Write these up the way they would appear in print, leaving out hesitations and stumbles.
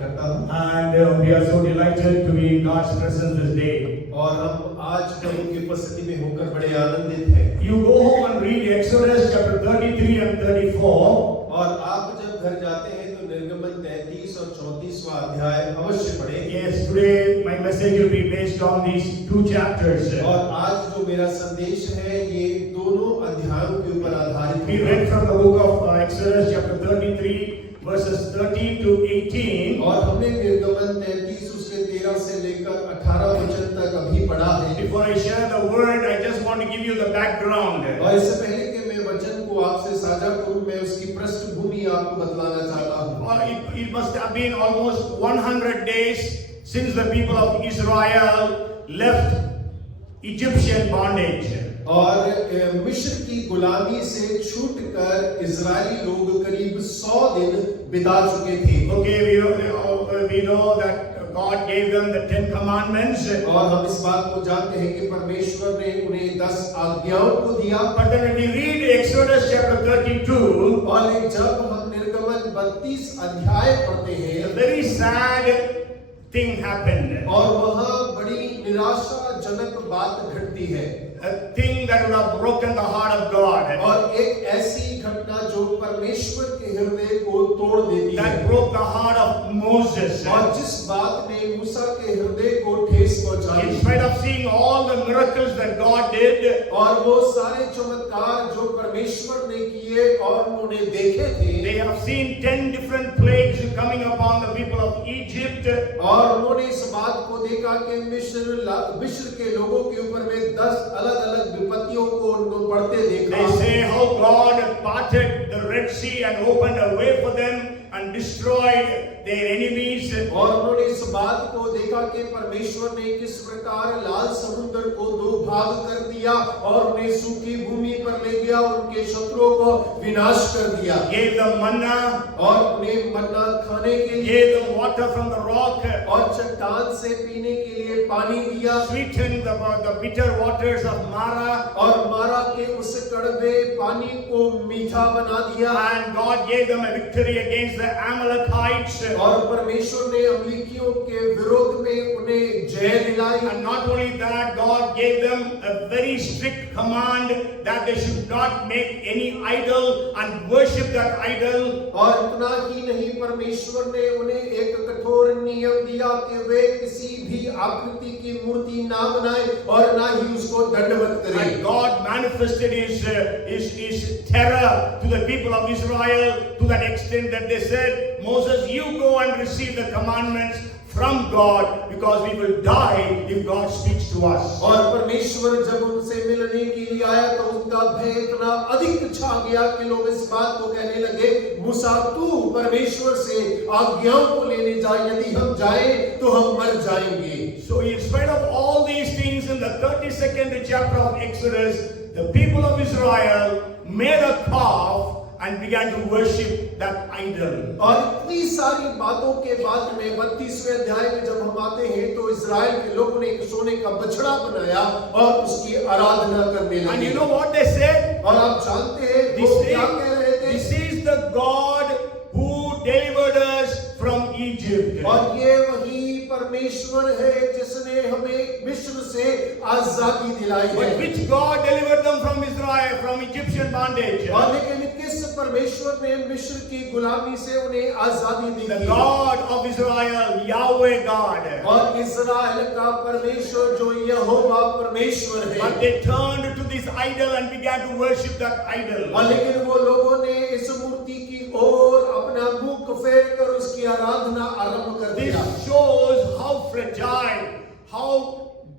करता हूँ। And we are so delighted to be in God's presence this day. और हम आज प्रभु की उपस्थिति में होकर बड़े आनंदित हैं। You go home and read Exodus chapter 33 and 34. और आप जब घर जाते हैं तो निर्गमन 33 और 34वां अध्याय अवश्य पढ़ें। Yes, today my message will be based on these two chapters. और आज जो मेरा संदेश है ये दोनों अध्यायों के ऊपर आधारित We है। read from the book of Exodus chapter 33 verses 13 to 18. और हमने निर्गमन 33 उसके 13 से लेकर 18 वचन तक अभी पढ़ा है। Before I share the word, I just want to give you the background. और इससे पहले कि मैं वचन को आपसे साझा करूं, मैं उसकी पृष्ठभूमि आपको बतलाना चाहता हूं। It must have been almost 100 days since the people of Israel left Egyptian bondage. और मिस्र की गुलामी से छूटकर इजरायली लोग करीब 100 दिन बिता चुके थे। Okay, we know that God gave them the 10 commandments. और हम इस बात को जानते हैं कि परमेश्वर ने उन्हें 10 आज्ञाओं को दिया। But then when we read Exodus chapter 32, और जब हम निर्गमन 32 अध्याय पढ़ते हैं, a very sad thing happened. और वहाँ बड़ी निराशाजनक बात घटती है। A thing that would have broken the heart of God. और एक ऐसी घटना जो परमेश्वर के हृदय को तोड़ देती है। That broke the heart of Moses. और जिस बात ने मूसा के हृदय को ठेस पहुंचाई। In spite of seeing all the miracles that God did, और वो सारे चमत्कार जो परमेश्वर ने किए और उन्होंने देखे थे। they have seen 10 different plagues coming upon the people of Egypt. और उन्होंने इस बात को देखा कि मिस्र के लोगों के ऊपर में 10 अलग-अलग विपत्तियों को उनको पढ़ते देखा। They say how God parted the Red Sea and opened a way for them and destroyed their enemies. और उन्होंने इस बात को देखा कि परमेश्वर ने किस प्रकार लाल समुद्र को 2 भाग कर दिया और उन्हें सूखी भूमि पर ले गया और उनके शत्रुओं को विनाश कर दिया। Gave them manna, और उन्हें मन्ना खाने के लिए, gave them water from the rock, और चट्टान से पीने के लिए पानी दिया, sweetened the bitter waters of Mara, और मारा के उस कड़वे पानी को मीठा बना दिया। and God gave them a victory against the Amalekites. और परमेश्वर ने अमलेकियों के विरोध में उन्हें जय दिलाई। And not only that, God gave them a very strict command that they should not make any idol and worship that idol. और इतना ही नहीं, परमेश्वर ने उन्हें एक कठोर नियम दिया कि वे किसी भी आकृति की मूर्ति ना बनाए और ना ही उसको दंडवत करें। And God manifested his terror to the people of Israel to that extent that they said, Moses, you go and receive the commandments from God because we will die if God speaks to us. और परमेश्वर जब उनसे मिलने के लिए आया तो उनका भय इतना अधिक छा गया कि लोग इस बात को कहने लगे, मूसा तू परमेश्वर से आज्ञाओं को लेने जा, यदि हम जाएं तो हम मर जाएंगे। So in spite of all these things, in the 32nd chapter of Exodus, the people of Israel made a calf and began to worship that idol. और इतनी सारी बातों के बाद में 32वें अध्याय में जब हम आते हैं तो इजराइल के लोगों ने एक सोने का बछड़ा बनाया और उसकी आराधना करने लगे। And you know what they said? और आप जानते हैं वो क्या कह रहे थे? This is the God who delivered us from Egypt. और ये वही परमेश्वर है जिसने हमें मिस्र से आजादी दिलाई है। But which God delivered them from Israel, from Egyptian bondage? और लेकिन किस परमेश्वर ने मिस्र की गुलामी से उन्हें आजादी दी? The God of Israel, Yahweh God. और इस्राएल का परमेश्वर जो यहोवा परमेश्वर है। But they turned to this idol and began to worship that idol. और लेकिन वो लोगों ने इस मूर्ति की ओर अपना मुख फेर कर उसकी आराधना आरंभ कर दिया। This shows how fragile, how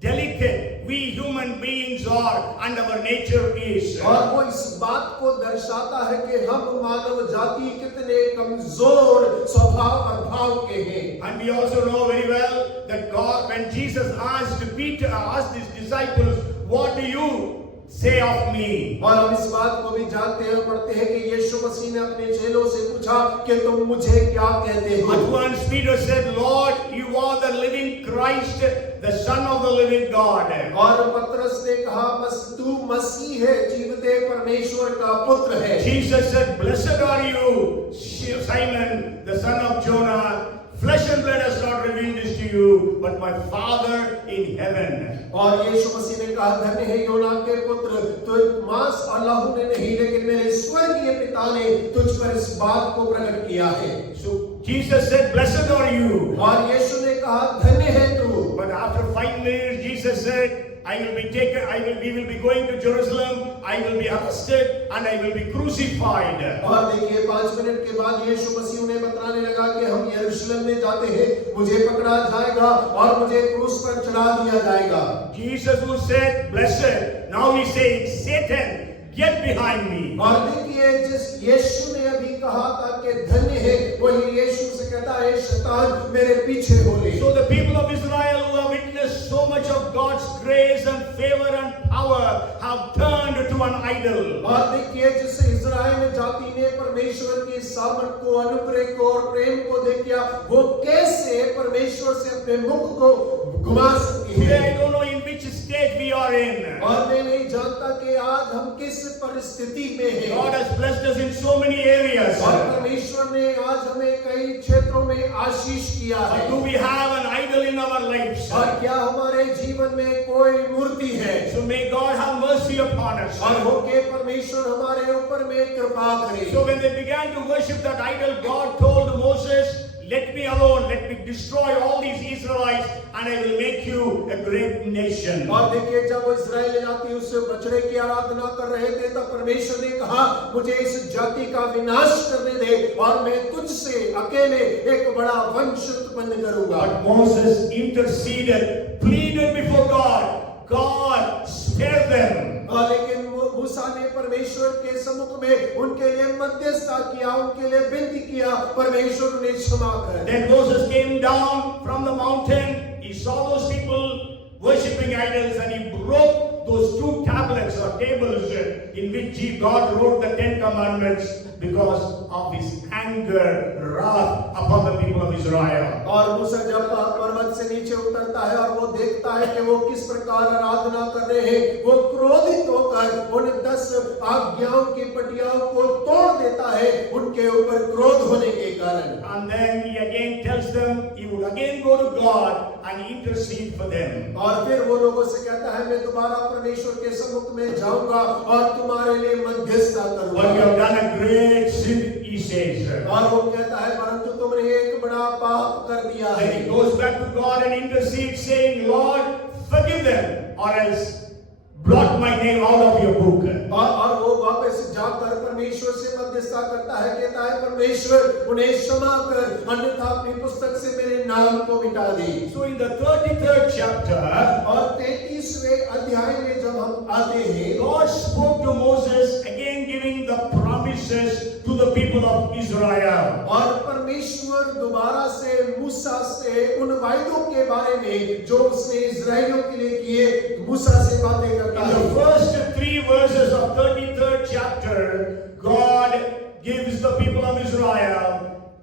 delicate we human beings are and our nature is. और वो इस बात को दर्शाता है कि हम मानव जाति कितने कमजोर स्वभाव और भाव के हैं। And we also know very well that God, when Jesus asked his disciples, what do you say of me? और हम इस बात को भी जानते हैं, पढ़ते हैं कि यीशु मसीह ने अपने चेलों से पूछा कि तुम मुझे क्या कहते हो? At once Peter said, Lord, you are the living Christ, the Son of the living God. और पतरस ने कहा, बस तू मसीह है, जीवते परमेश्वर का पुत्र है। Jesus said, blessed are you, Simon, the son of Jonah. Flesh and you, but my Father in heaven. और यीशु मसीह ने कहा, धन्य है योना के पुत्र, तो मांस और लहू ने नहीं, लेकिन मेरे स्वर्गीय पिता ने तुझ पर इस बात को प्रकट किया है। So Jesus said, blessed are you. और यीशु ने कहा, धन्य है तू। But after 5 minutes, Jesus said, we will be going to Jerusalem, I will be arrested and I will be crucified. और देखिए 5 मिनट के बाद यीशु मसीह उन्हें बतलाने लगा कि हम यरूशलेम में जाते हैं, मुझे पकड़ा जाएगा और मुझे क्रूस पर चढ़ा दिया जाएगा। Jesus who said, blessed, now he saying, Satan, get behind me. और देखिए जिस यीशु ने अभी कहा था कि धन्य है, वही यीशु से कहता है, शैतान मेरे पीछे हो ले। So the people of Israel who have witnessed so much of God's grace and favor and power have turned to an idol. और देखिए जिस इज़राइल जाति ने परमेश्वर की सामर्थ को, अनुग्रह को और प्रेम को देखा, वो कैसे परमेश्वर से अपने मुख को घुमा सकती है। I don't know in which state we are in. और मैं नहीं जानता कि आज हम किस परिस्थिति में हैं। God has blessed us in so many areas. और परमेश्वर ने आज हमें कई क्षेत्रों में आशीष किया है। Do we have an idol in our lives? और क्या हमारे जीवन में कोई मूर्ति है? So may God have mercy upon us. और हो के परमेश्वर हमारे ऊपर में कृपा करे। So when they began to worship that idol, God told Moses, let me alone, let me destroy all these Israelites and I will make you a great nation. और देखिए जब वो इस्राएल जाति उस बछड़े की आराधना कर रहे थे, तब परमेश्वर ने कहा, मुझे इस जाति का विनाश करने दे और मैं तुझसे अकेले एक बड़ा वंश उत्पन्न करूंगा। But Moses interceded, pleaded before God, God spare them. लेकिन मूसा ने परमेश्वर के सम्मुख में उनके लिए मध्यस्थता किया, उनके लिए विनती किया, परमेश्वर उन्हें क्षमा कर। Then Moses came down from the mountain. He saw those people worshipping idols and he broke those 2 tablets or tables in which God wrote the 10 commandments because of his anger, wrath upon the people of Israel. और मूसा जब पर्वत से नीचे उतरता है और वो देखता है कि वो किस प्रकार आराधना कर रहे हैं, वो क्रोधित होकर उन 10 आज्ञाओं की पटियाओं को तोड़ देता है, उनके ऊपर क्रोध होने के कारण। And then he again tells them he would again go to God and intercede for them. और फिर वो लोगों से कहता है, मैं दोबारा परमेश्वर के सम्मुख में जाऊंगा और तुम्हारे लिए मध्यस्थता करूंगा। But you have done a great sin, he says. और वो कहता है, परंतु तुमने एक बड़ा पाप कर दिया है। Then he goes back to God and intercedes, saying, Lord, forgive them, or else blot my name out of your book. और वो वापस जाकर परमेश्वर से मध्यस्थता करता है, कहता है, परमेश्वर उन्हें क्षमा कर, अन्यथा अपनी पुस्तक से मेरे नाम को मिटा दे। So in the 33rd chapter, और 33वें अध्याय में जब हम आते हैं, God spoke to Moses, again giving the promises to the people of Israel. और परमेश्वर दोबारा से मूसा से उन वायदों के बारे में जो उसने इस्राएलियों के लिए किए, मूसा से बातें करता In है। the first 3 verses of 33rd chapter, God gives the people of Israel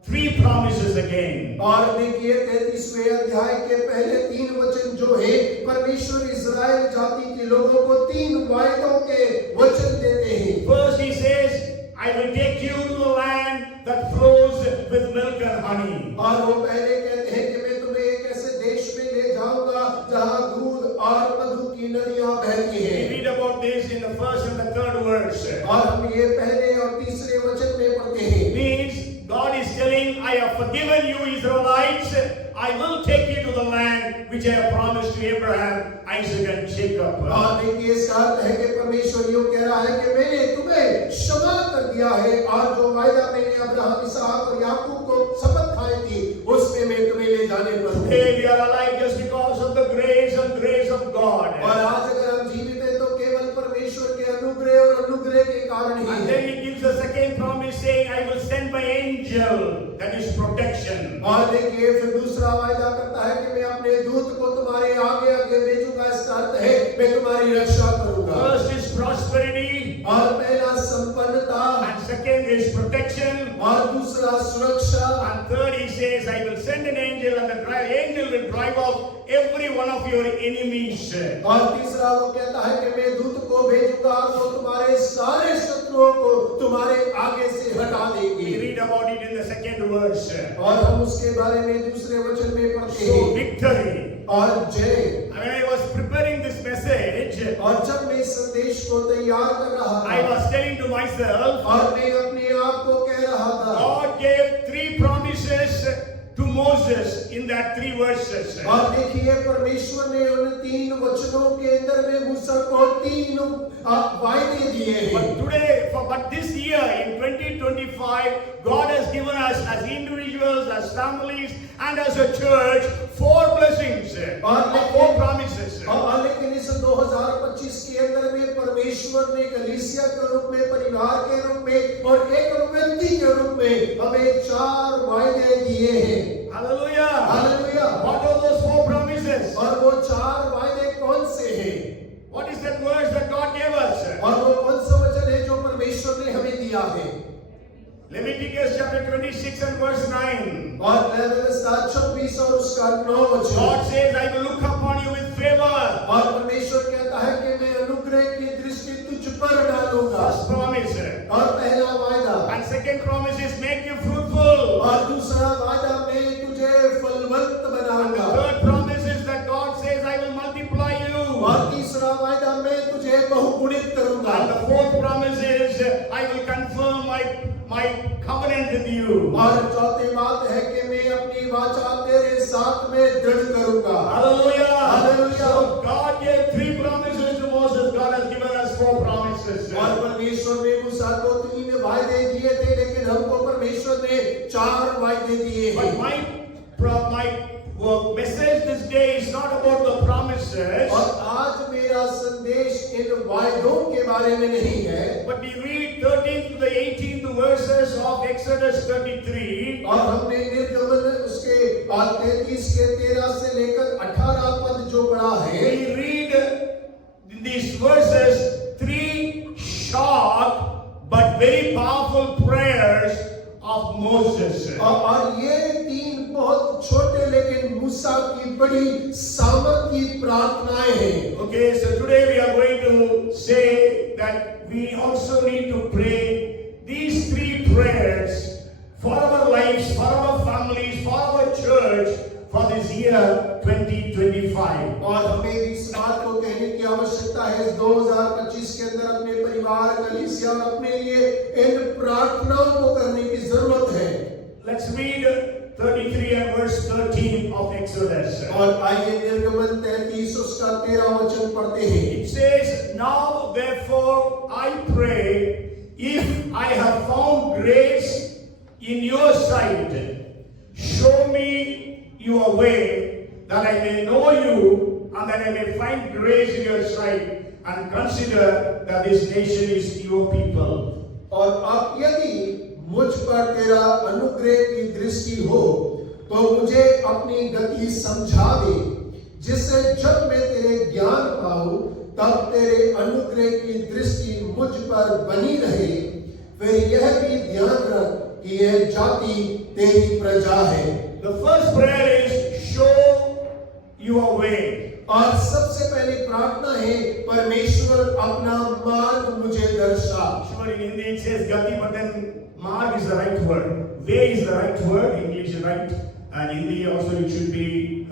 3 promises again. और देखिए 33वें अध्याय के पहले 3 वचन जो है, परमेश्वर इस्राएल जाति के लोगों को 3 वायदों के वचन देते हैं। First he says, I will take you to the land that flows with milk and honey. और वो पहले कहते हैं कि मैं तुम्हें एक ऐसे देश में ले जाऊंगा जहां दूध और मधु की नदियां बहती हैं। We read about this in the first and the 3rd verse. और हम ये पहले और तीसरे वचन में पढ़ते हैं। Means God is telling, I have forgiven you Israelites, I will take you to the land which I have promised to Abraham, Isaac and Jacob. और देखिए इसका अर्थ है कि परमेश्वर यूं कह रहा है कि मैंने तुम्हें क्षमा कर दिया है और जो वायदा मैंने अब्राहम, इसहाक और याकूब को शपथ खाई थी, उसमें मैं तुम्हें ले जाने पर हूं। Today we are alive just because of the grace and grace of God. और आज अगर हम जीवित हैं तो केवल परमेश्वर के अनुग्रह और अनुग्रह के कारण ही। And then he gives a second promise saying, I will send my angel, that is protection. और देखिए फिर दूसरा वायदा करता है कि मैं अपने दूत को तुम्हारे आगे आगे भेजूंगा, इसका अर्थ है मैं तुम्हारी रक्षा करूंगा। First is prosperity, और पहला संपन्नता, and second is protection. और दूसरा सुरक्षा, And third, he says, I will send an angel, and the angel will drive out every one of your enemies. और तीसरा वो कहता है कि मैं दूत को भेजूंगा तो तुम्हारे सारे शत्रुओं को तुम्हारे आगे से हटा We देंगे। read about it in the second verse. और हम उसके बारे में दूसरे वचन में पढ़ते So, हैं। victory. और जय। When I was preparing this message, और जब मैं इस संदेश को तैयार कर रहा I था was telling to myself, और मैं अपने आप को कह रहा था, God gave 3 promises to Moses in that 3 verses. और देखिए परमेश्वर ने उन 3 वचनों के अंदर में मूसा को 3 वायदे दिए हैं। But this year in 2025, God has given us as individuals, as families, and as a church 4 blessings, or 4 promises. लेकिन इस 2025 के अंदर में परमेश्वर ने कलीसिया के रूप में, परिवार के रूप में और एक व्यक्ति के रूप में हमें 4 वायदे दिए हैं। Hallelujah! Hallelujah. What are those 4 promises? और वो 4 वायदे कौन से हैं? What is that verse that God gave us? और वो कौन सा वचन है जो परमेश्वर ने हमें दिया है? Leviticus chapter 26 and verse 9. और व्यवस्था 26 और उसका 9 वचन। God says, I will look upon you with favor. और परमेश्वर कहता है कि मैं अनुग्रह की दृष्टि तुझ पर डालूंगा। First promise. और पहला वायदा। And second promise is make you fruitful. और दूसरा वायदा मैं तुझे फलवंत And the बनाऊंगा। third promise is that God says, I will multiply you. और तीसरा वायदा मैं तुझे बहुगुणित करूंगा। And the fourth promise is, I will confirm my covenant with you. और चौथी बात है कि मैं अपनी वाचा तेरे साथ में दृढ़ करूंगा। Hallelujah. Hallelujah. So God gave 3 promises to Moses. God has given us 4 promises. और परमेश्वर ने मूसा को 3 वायदे दिए थे, लेकिन हमको परमेश्वर ने 4 वायदे दिए But हैं। my message this day is not about the promises. और आज मेरा संदेश इन वायदों के बारे में नहीं है। But we read 13th to the 18th verses of Exodus 33. और हमने निर्गमन उसके 33 के 13 से लेकर 18 पद जो पढ़ा है, We read in these verses 3 short but very powerful prayers of Moses. और ये 3 बहुत छोटे लेकिन मूसा की बड़ी सामर्थी प्रार्थनाएं हैं। Okay, so today we are going to say that we also need to pray these 3 prayers for our lives, for our families, for our church, for this year 2025. और हमें भी इस बात को कहने की आवश्यकता है इस 2025 के अंदर अपने परिवार, कलीसिया और अपने लिए इन प्रार्थनाओं को करने की जरूरत है। Let's read 33 and verse 13 of Exodus. और आइए निर्गमन 33 उसका 13 वचन पढ़ते हैं। It says, Now therefore I pray, if I have found grace in your sight, show me your way, that I may know you, and that I may find grace in your sight, and consider that this nation is your people. और अब यदि मुझ पर तेरा अनुग्रह की दृष्टि हो तो मुझे अपनी गति समझा दे, जिससे जब मैं तेरे ज्ञान पाऊं तब तेरे अनुग्रह की दृष्टि मुझ पर बनी रहे। फिर यह भी ध्यान रख कि यह जाति तेरी प्रजा है। The first prayer is, show your way. और सबसे पहली प्रार्थना है, परमेश्वर अपना मार्ग मुझे दर्शा। Sure, in Hindi it says gati, but then marg is the right word. Way is the right word. English is right, and Hindi also it should be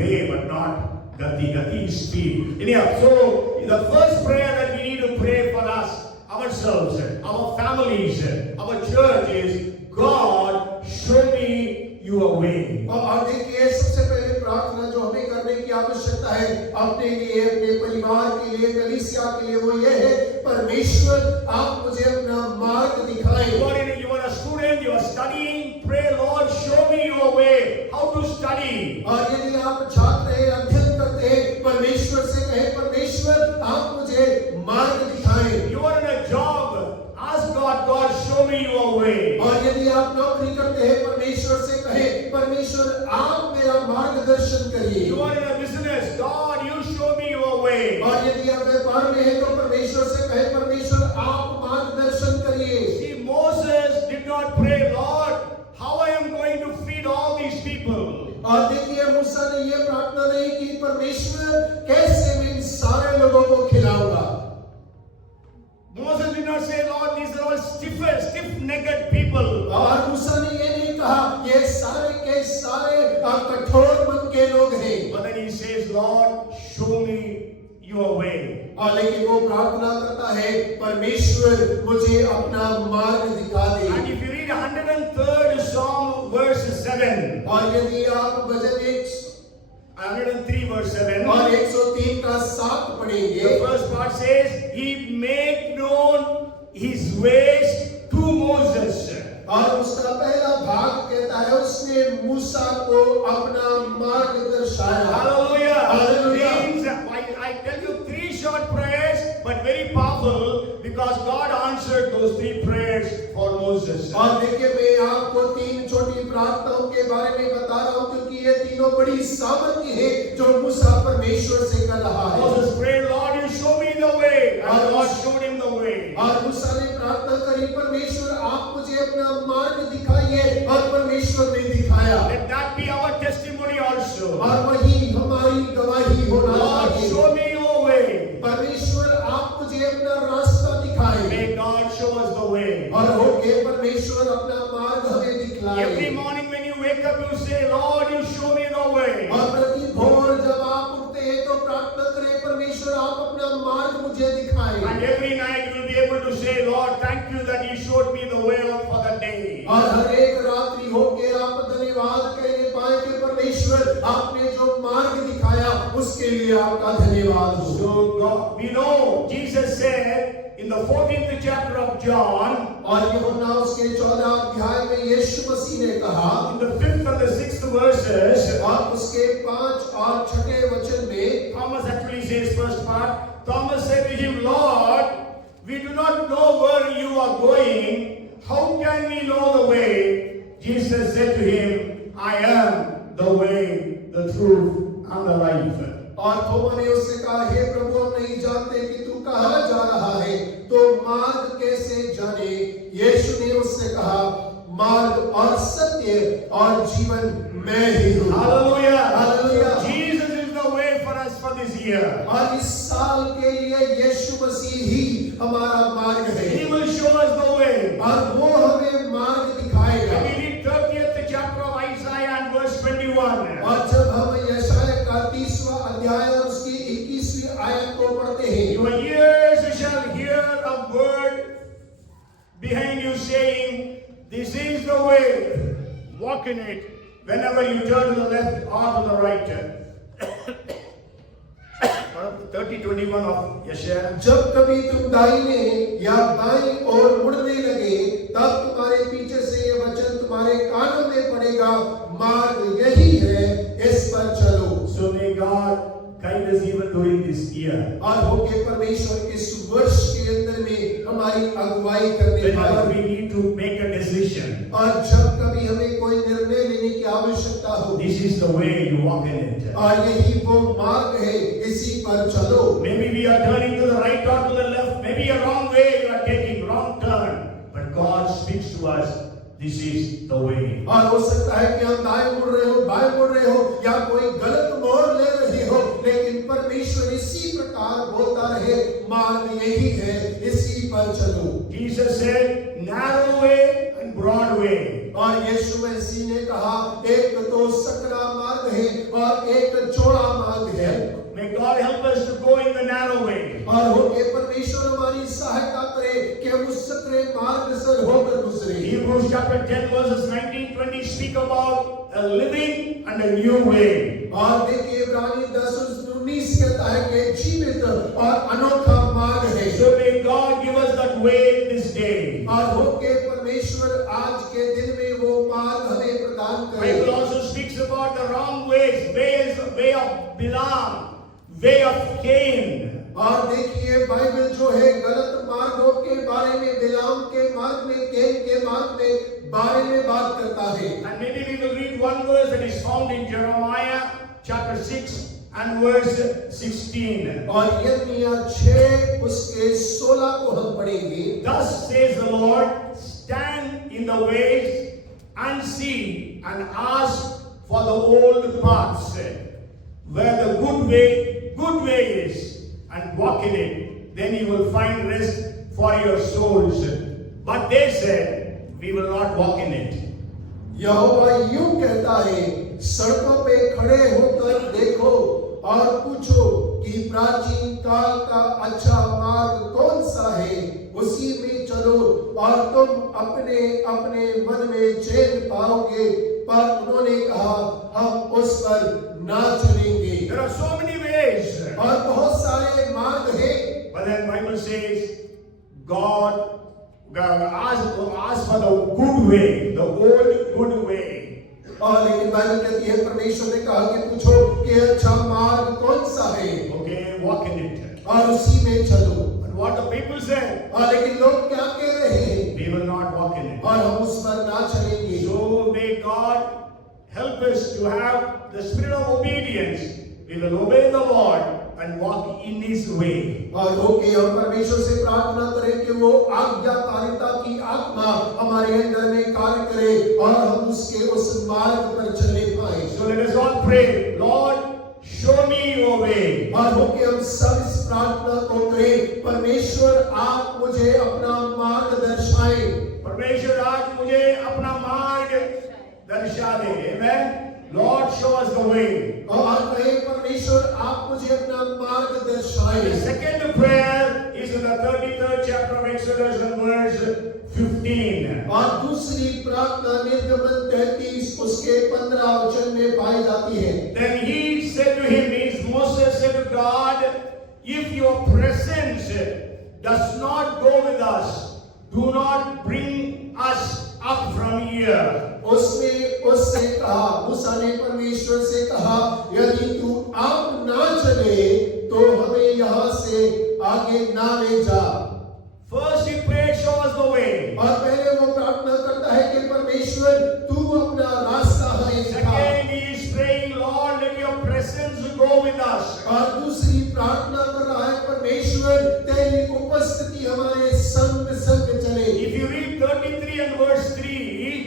way, but not gati. Gati is speed. Anyhow, so the first prayer that we need to pray for us, ourselves, our families, our church is, God, show me your way. और देखिए सबसे पहले प्रार्थना जो हमें करने की आवश्यकता है अपने लिए, अपने परिवार के लिए, कलीसिया के लिए, वो ये है, परमेश्वर आप मुझे अपना मार्ग दिखाएं। You are a student, you are studying, pray, Lord, show me your way, how to study. और यदि आप छात्र हैं, अध्ययन करते हैं, परमेश्वर से कहें, परमेश्वर आप मुझे मार्ग दिखाएं। You are in a job, ask God, God, show me your way. और यदि आप नौकरी करते हैं, परमेश्वर से कहें, परमेश्वर आप मेरा मार्गदर्शन करिए। You are in a business, God, you show me your way. और यदि आप व्यापार में हैं तो परमेश्वर से कहें, परमेश्वर आप मार्गदर्शन करिए। See, और लेकिन वो प्रार्थना करता है, परमेश्वर मुझे अपना मार्ग दिखा दे। And if you read 103rd Psalm verse 7, और यदि आप भजन 103 verse 7, और 103 का 7 पढ़ेंगे, the first part says, He made known His ways to Moses. और उसका पहला भाग कहता है, उसने मूसा को अपना मार्ग दर्शाया। Hallelujah. Hallelujah. Means, I tell you 3 short prayers, but very powerful because God answered those 3 prayers for Moses. और देखिए, मैं आपको 3 छोटी प्रार्थनाओं के बारे में बता रहा हूँ, क्योंकि ये तीनों बड़ी सामर्थ्य है जो मूसा परमेश्वर से कर रहा है। Moses prayed, Lord, you show me the way, and God showed him the way. और मूसा ने प्रार्थना करी, परमेश्वर आप मुझे अपना मार्ग दिखाइए, और परमेश्वर ने दिखाया। Let that be our testimony also. और वही हमारी गवाही होना Lord, चाहिए। show me your way. परमेश्वर आप मुझे अपना रास्ता दिखाए। May God show us the way. और होके परमेश्वर अपना मार्ग हमें दिखलाए। Every morning when you wake up, you say, Lord, you show me the way. और प्रति भोर जब आप उठते हैं तो प्रार्थना करें, परमेश्वर आप अपना मार्ग मुझे दिखाएं। And every night you will be able to say, Lord, thank you that you showed me the way for the day. और हर एक रात्रि होके आप धन्यवाद कहने पाए कि परमेश्वर आपने जो मार्ग दिखाया उसके लिए आपका धन्यवाद हो। So God, we know Jesus said in the 14th chapter of John, और यूहन्ना उसके 14 अध्याय में यीशु मसीह ने कहा, in the 5th and the 6th verses, और उसके 5 और 6 वचन में Thomas actually says first part, Thomas said to him, Lord, we do not know where you are going. How can we know the way? Jesus said to him, I am the way, the truth, and the life. और थोमा ने उससे कहा, हे प्रभु, हम नहीं जानते कि तू कहाँ जा रहा है, तो मार्ग कैसे जाने? यीशु ने उससे कहा, मार्ग और सत्य और जीवन मैं ही हूँ। Hallelujah. Hallelujah. Jesus is the way for us for this year. और इस साल के लिए यीशु मसीह ही हमारा मार्ग है। He will show us the way. और वो हमें मार्ग दिखाएगा। When we read 30th chapter of Isaiah and verse 21. और जब हम यशायाह का 30वां अध्याय और उसकी 21वीं आयत को पढ़ते हैं, Your ears shall hear a word behind you saying, this is the way, walk in it, whenever you turn to the left or to the right. 30:21 of Yeshaya. जब कभी तुम दाहिने या बाईं ओर मुड़ने लगे, तब तुम्हारे पीछे से ये वचन तुम्हारे कानों में पड़ेगा, मार्ग यही है, इस पर चलो। So may God guide us even during this year. और होके परमेश्वर इस वर्ष के अंदर में हमारी अगुवाई करने Whenever पाए। we need to make a decision, और जब कभी हमें कोई निर्णय लेने की आवश्यकता हो, this is the way you walk in it. और यही वो मार्ग है, इसी पर चलो। Maybe we are turning to the right or to the left, maybe a wrong way you are taking, wrong turn. But God speaks to us, this is the way. और हो सकता है कि हम दाएं मुड़ रहे हो, बाएं मुड़ रहे हो, या कोई गलत मोड़ ले रहे हो, लेकिन परमेश्वर इसी प्रकार बोलता रहे, मार्ग यही है, इसी पर चलो। Jesus said, narrow way and broad way. और यीशु मसीह ने कहा, एक तो सकरा मार्ग है और एक चौड़ा मार्ग है। May God help us to go in the narrow way. और होके परमेश्वर हमारी सहायता करे कि हम उस सकरे मार्ग से होकर गुजरे। Hebrews chapter 10 verses 19-20 speak about a living and a new way. और देखिए इब्रानी 10:19 कहता है कि जीवित और अनोखा मार्ग है। So may God give us that way this day. और होके परमेश्वर आज के दिन में वो मार्ग हमें प्रदान करे। Bible also speaks about the wrong ways, way of Balaam, way of Cain. और देखिए बाइबल जो है गलत मार्गों के बारे में, बिलाम के मार्ग में, कैन के मार्ग में बारे में बात करता है। And maybe we will read one verse that is found in Jeremiah chapter 6 and verse 16. और यिर्मयाह 6 उसके 16 को हम पढ़ेंगे। Thus says the Lord, stand in the ways and see and ask for the old paths, where the good way is, and walk in it. Then you will find rest for your souls. But they said, we will not walk in it. यहोवा यूं कहता है, सड़कों पे खड़े होकर देखो और पूछो कि प्राचीन काल का अच्छा मार्ग कौन सा है, उसी में चलो और तुम अपने अपने मन में चैन पाओगे। पर उन्होंने कहा हम उस पर ना चलेंगे। There are so many ways. और बहुत सारे मार्ग हैं, But then Bible says, God ask for the good way, the old good way. और लेकिन बाइबल कहती है परमेश्वर ने कहा कि पूछो कि अच्छा मार्ग कौन सा है, Okay, walk in it. और उसी में चलो। But what the people say, और लेकिन लोग क्या कह रहे हैं, we will not walk in it. और हम उस पर ना चलेंगे। So may God help us to have the spirit of obedience. We will obey the Lord and walk in His way. और होके हम परमेश्वर से प्रार्थना करें कि वो आज्ञाकारिता की आत्मा हमारे अंदर में कार्य करे और हम उसके उस मार्ग पर चलने पाए। So let us all pray, Lord, show me your way. और होके हम सब इस प्रार्थना को करें, परमेश्वर आप मुझे अपना मार्ग दर्शाएं। परमेश्वर आज मुझे अपना मार्ग दर्शा दे। Amen. Lord, show us the way. और कहें परमेश्वर आप मुझे अपना मार्ग The दर्शाएं। second prayer is in the 33rd chapter of Exodus and verse 15. और दूसरी प्रार्थना निर्गमन 33 उसके 15 वचन में पाई जाती है। Then he said to him, means Moses said to God, if your presence does not go with us, do not bring us up from here. उसने उससे कहा, मूसा ने परमेश्वर से कहा, यदि तू आप ना चले तो हमें यहाँ से आगे ना ले जा। First he prayed, show us the way. और पहले वो प्रार्थना करता है कि परमेश्वर तू अपना रास्ता हमें दिखा। Second he is praying, Lord, let your presence go with us. और दूसरी प्रार्थना कर रहा है, परमेश्वर तेरी उपस्थिति हमारे संग संग चले। If you read 33 and verse 3,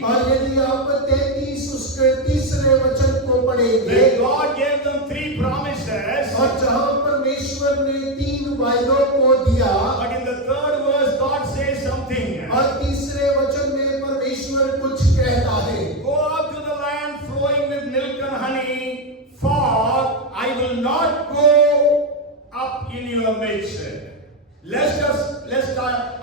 और यदि आप 33 उसके तीसरे वचन को पढ़ेंगे, when God gave them 3 promises, और जहाँ परमेश्वर ने 3 वायदों को दिया, but in the third verse God says something. और तीसरे वचन में परमेश्वर कुछ कहता है, Go up to the land flowing with milk and honey, for I will not go up in your midst, lest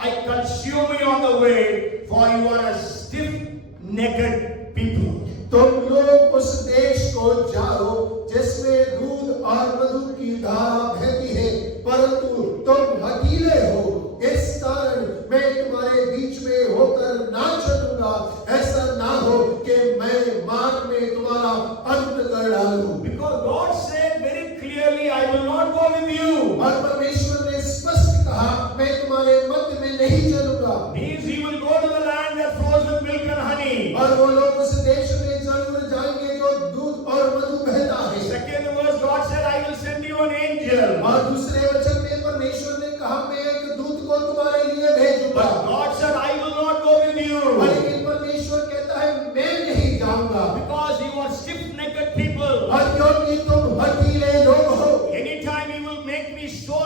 I consume you on the way, for you are a stiff-necked people. तुम लोग उस देश को जाओ जिसमें दूध और मधु की धारा बहती है, परंतु तुम हठीले हो, इस कारण मैं तुम्हारे बीच में होकर ना चलूंगा। ऐसा ना हो कि मैं मार्ग में तुम्हारा अंत कर डालूं। Because God said very clearly, I will not go with you. और परमेश्वर ने स्पष्ट कहा, मैं तुम्हारे मध्य में नहीं चलूंगा। Means He will go to the land that flows with milk and honey. और वो लोग उस देश में जरूर जाएंगे जो दूध और मधु बहता है। Second verse, God said, I will send you an angel. और दूसरे वचन में परमेश्वर ने कहा, मैं एक दूत को तुम्हारे लिए भेजूंगा। But God said, I will not go with you. लेकिन परमेश्वर कहता है, मैं नहीं जाऊंगा। Because you are stiff-necked people. और क्योंकि तुम हठीले लोग हो। Anytime He will make me so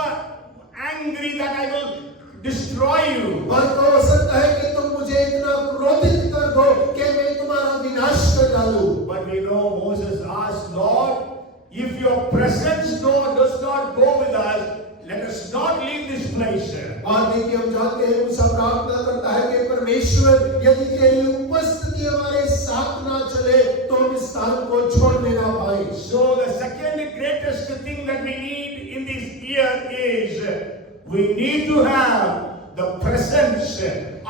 angry that I will destroy you. और तो हो सकता है कि तुम मुझे इतना क्रोधित कर दो कि मैं तुम्हारा विनाश कर डालूं। But we know Moses asked, Lord, if your presence does not go with us, let us not leave this place. और देखिए हम जानते हैं मूसा प्रार्थना करता है कि परमेश्वर यदि तेरी उपस्थिति हमारे साथ ना चले तो हम इस स्थान को छोड़ने ना पाए। So the second greatest thing that we need in this year is we need to have the presence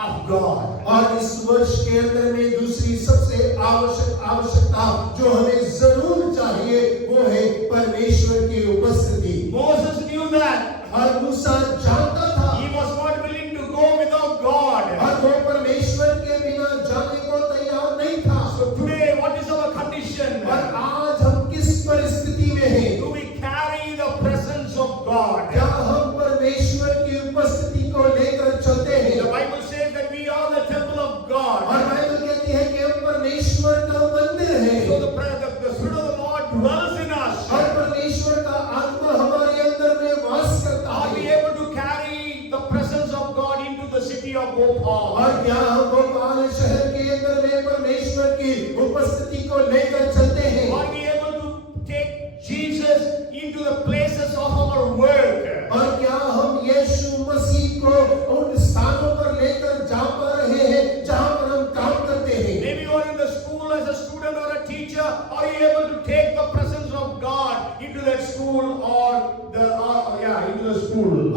of God. और इस वर्ष के अंदर में दूसरी सबसे आवश्यकता जो हमें जरूर चाहिए वो है परमेश्वर की उपस्थिति। Moses knew that. और मूसा जानता था, He was not willing to go without God. और वो परमेश्वर के बिना जाने को तैयार नहीं था। So today, what is our condition? और आज हम किस परिस्थिति में हैं? Do we carry the presence of God? क्या हम परमेश्वर की उपस्थिति को लेकर चलते हैं? The Bible says that we are the temple of God. और बाइबल कहती है कि हम परमेश्वर का मंदिर हैं। So the Spirit of the Lord dwells in us. और परमेश्वर का आत्मा हमारे अंदर में वास करता Are we है। able to carry the presence of God into the city of Bhopal? और क्या हम भोपाल शहर के अंदर में परमेश्वर की उपस्थिति को लेकर चलते हैं? Are we able to take Jesus into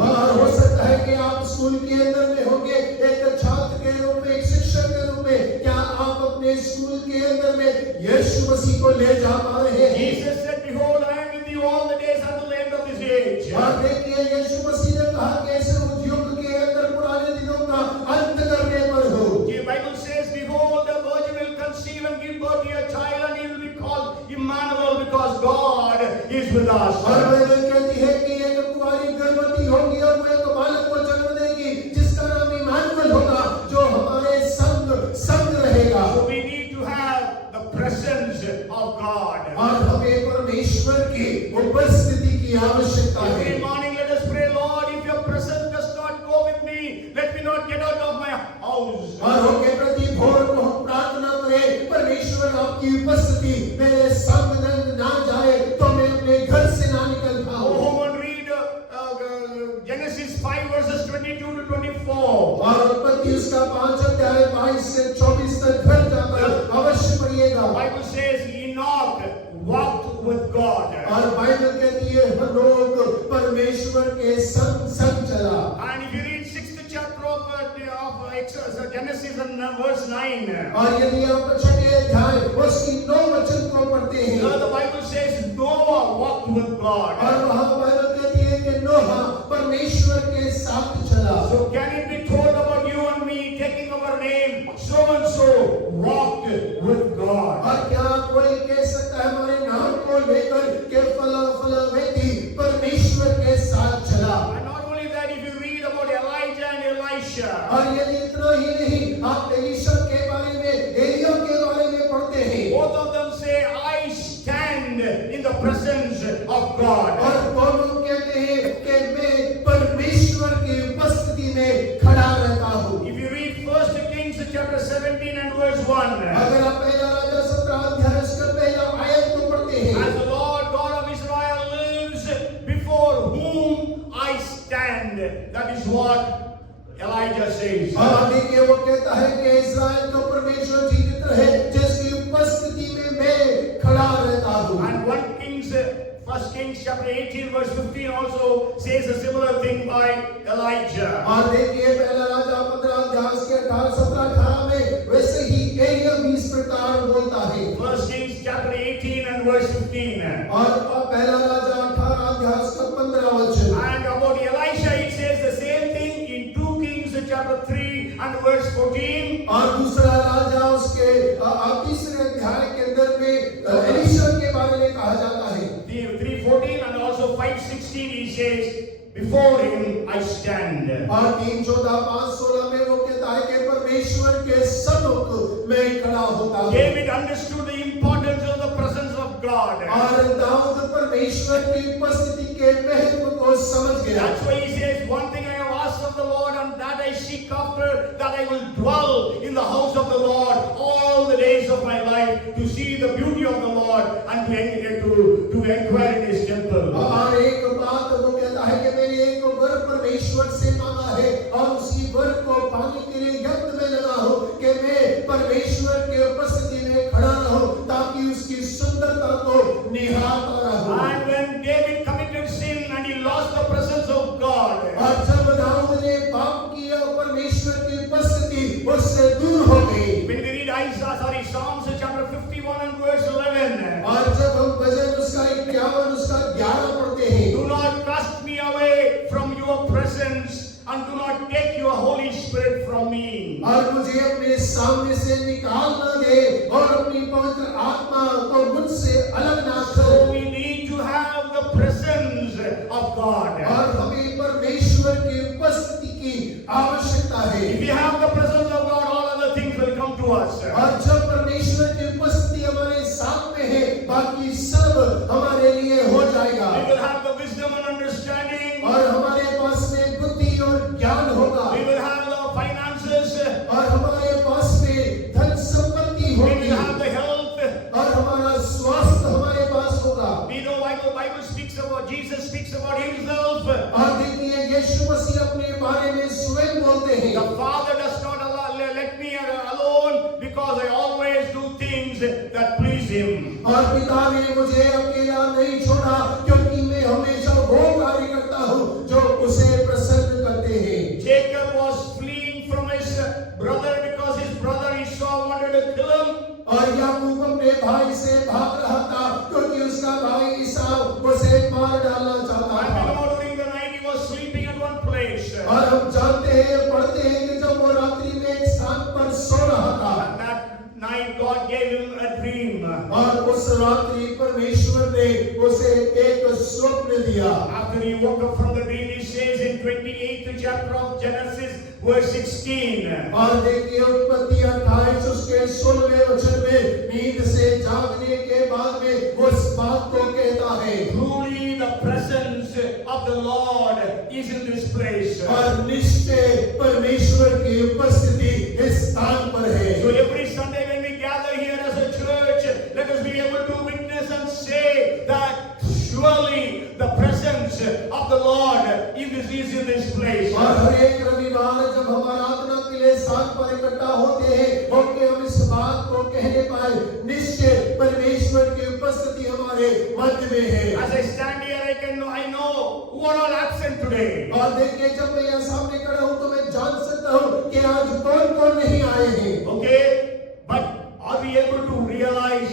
और हो सकता है कि आप स्कूल के अंदर में होंगे एक छात्र के रूप में, एक शिक्षक के रूप में। क्या आप अपने स्कूल के अंदर में यीशु मसीह को ले जा पा रहे हैं? Jesus said, "Behold, I am with you all the days until the end of this age." और देखिए यीशु मसीह ने कहा कि ऐसे युग के अंदर पुराने दिनों का अंत करने पर हो। The Bible says, "Behold, the virgin will conceive and give birth to a child, and he will be called Emmanuel, because God is with us." और बाइबल कहती है कि एक कुंवारी गर्भवती होगी और वो एक बालक को जन्म देगी जिसका नाम इम्मानुएल होगा, जो हमारे संग रहेगा। So we need to have the presence of God. और हमें परमेश्वर की उपस्थिति की आवश्यकता है। Every morning let us pray, "Lord, if your presence does not go with me, let me not get out of my house." और होके प्रति भोर को हम प्रार्थना करें, परमेश्वर आपकी उपस्थिति मेरे संग ना जाए तो मैं अपने घर से ना निकल Go पाऊं। home and read Genesis 5 verses 22 to 24. और उत्पत्ति उसका 5 अध्याय 22 से 24 तक घर जाकर अवश्य पढ़िएगा। Bible says Enoch walked with God. और बाइबल कहती है हनोक परमेश्वर के संग चला। And if you read 6th chapter of Genesis and verse 9, और यदि आप 6 अध्याय उसकी 9 वचन को पढ़ते हैं, the Bible says Noah walked with God. और वहाँ बाइबल कहती है कि नोहा परमेश्वर के साथ चला। So can it be told about you and me taking our name, so and so walked with God? और क्या कोई कह सकता है हमारे नाम को लेकर के फला व्यक्ति परमेश्वर के साथ चला? And not only that, if you read about Elijah and Elisha, और यदि इतना ही नहीं, आप एलीशा के बारे में, एलिया के बारे में पढ़ते हैं, both of them say, "I stand in the presence of God." और दोनों कहते हैं कि मैं परमेश्वर की उपस्थिति में खड़ा रहता हूँ। If you read 1 Kings chapter 17 and verse 1, अगर आप पहला राजा 17 अध्याय उसका पहला आयत को पढ़ते हैं, "As the Lord God of Israel lives, before whom I stand," that is what Elijah says. और देखिए वो कहता है कि इस्राएल का परमेश्वर जीवित रहे जिसकी उपस्थिति में मैं खड़ा रहता हूँ। And 1 Kings chapter 18 verse 15 also says a similar thing by Elijah. और देखिए पहला राजा 15 अध्याय के 17-18 में वैसे ही एलिया भी इस प्रकार बोलता है। 1 Kings chapter 18 and verse 15. और पहला राजा 18 अध्याय का 15 वचन। And about Elisha it says the same thing in 2 Kings chapter 3 and verse 14. और दूसरा राजा उसके तीसरे अध्याय के अंदर में एलीशा के बारे में कहा जाता है। 3:14 and also 5:16 he says, "Before him I stand." और 3:14, 5:16 में वो कहता है कि परमेश्वर के सम्मुख मैं खड़ा होता हूँ। David understood the importance of the presence of God. और दाऊद परमेश्वर की उपस्थिति के महत्व को समझ गया। That's why he says, "One thing I have asked of the Lord, and that I seek after, that I will dwell in the house of the Lord all the days of my life, to see the beauty of the Lord and to inquire in His temple." और एक बात वो कहता है कि मैंने एक वर परमेश्वर से मांगा है और उसी वर को पाने के लिए यत्न में लगा हूँ कि मैं परमेश्वर के उपस्थिति में खड़ा रहूं ताकि उसकी सुंदरता को निहारता रहूं। And when David committed sin and he lost the presence of God, और जब दाऊद ने पाप किया परमेश्वर की उपस्थिति उससे दूर हो गई। when we read Psalms chapter 51 and verse 11, और जब हम भजन उसका 51 उसका 11 पढ़ते हैं, "Do not cast me away from your presence, and do not take your Holy Spirit from me." और मुझे अपने सामने से निकाल न दे और अपनी पवित्र आत्मा को मुझसे अलग ना So कर। we need to have the presence of God. और हमें परमेश्वर की उपस्थिति की आवश्यकता है। If we have the presence of God, all other things will come to us. और जब परमेश्वर की उपस्थिति हमारे साथ में है, बाकी सब हमारे लिए हो जाएगा। We will have the wisdom and understanding. और हमारे पास में बुद्धि और ज्ञान होगा। We will have the finances. और हमारे पास में धन संपत्ति We होगी। will have the health. और हमारा स्वास्थ्य हमारे पास होगा। We know Bible speaks about, Jesus speaks about Himself. और देखिए यीशु मसीह अपने बारे में स्वयं बोलते हैं। The Father does not let me alone, because I always do things that please Him. और पिता ने मुझे अकेला नहीं छोड़ा क्योंकि मैं हमेशा वो कार्य करता हूँ जो उसे place. और हम जानते हैं, पढ़ते हैं कि जब वो रात्रि में एक स्थान पर सो रहा था, That night God gave him a dream. और उस रात्रि परमेश्वर ने उसे एक स्वप्न दिया। After he woke up from the dream, he says in 28th chapter of Genesis, verse 16. और देखिए उत्पत्ति 28 उसके 16वें वचन में नींद से जागने के बाद में वो इस बात को कहता है, Truly the presence of the Lord is in this place. और निश्चय परमेश्वर की उपस्थिति इस स्थान पर है। So every Sunday when we gather here as a church, let us be able to witness and say that surely the presence of the Lord is in this place. और हर एक रविवार जब हम आराधना के लिए स्थान पर इकट्ठा होते हैं, होके हम इस बात को कहने पाए, निश्चय परमेश्वर की उपस्थिति हमारे मध्य में है। As I stand here, I know who are all absent today. और देखिए जब मैं यहाँ सामने खड़ा हूँ तो मैं जान सकता हूँ कि आज कौन कौन नहीं आए हैं। Okay, but are we able to realize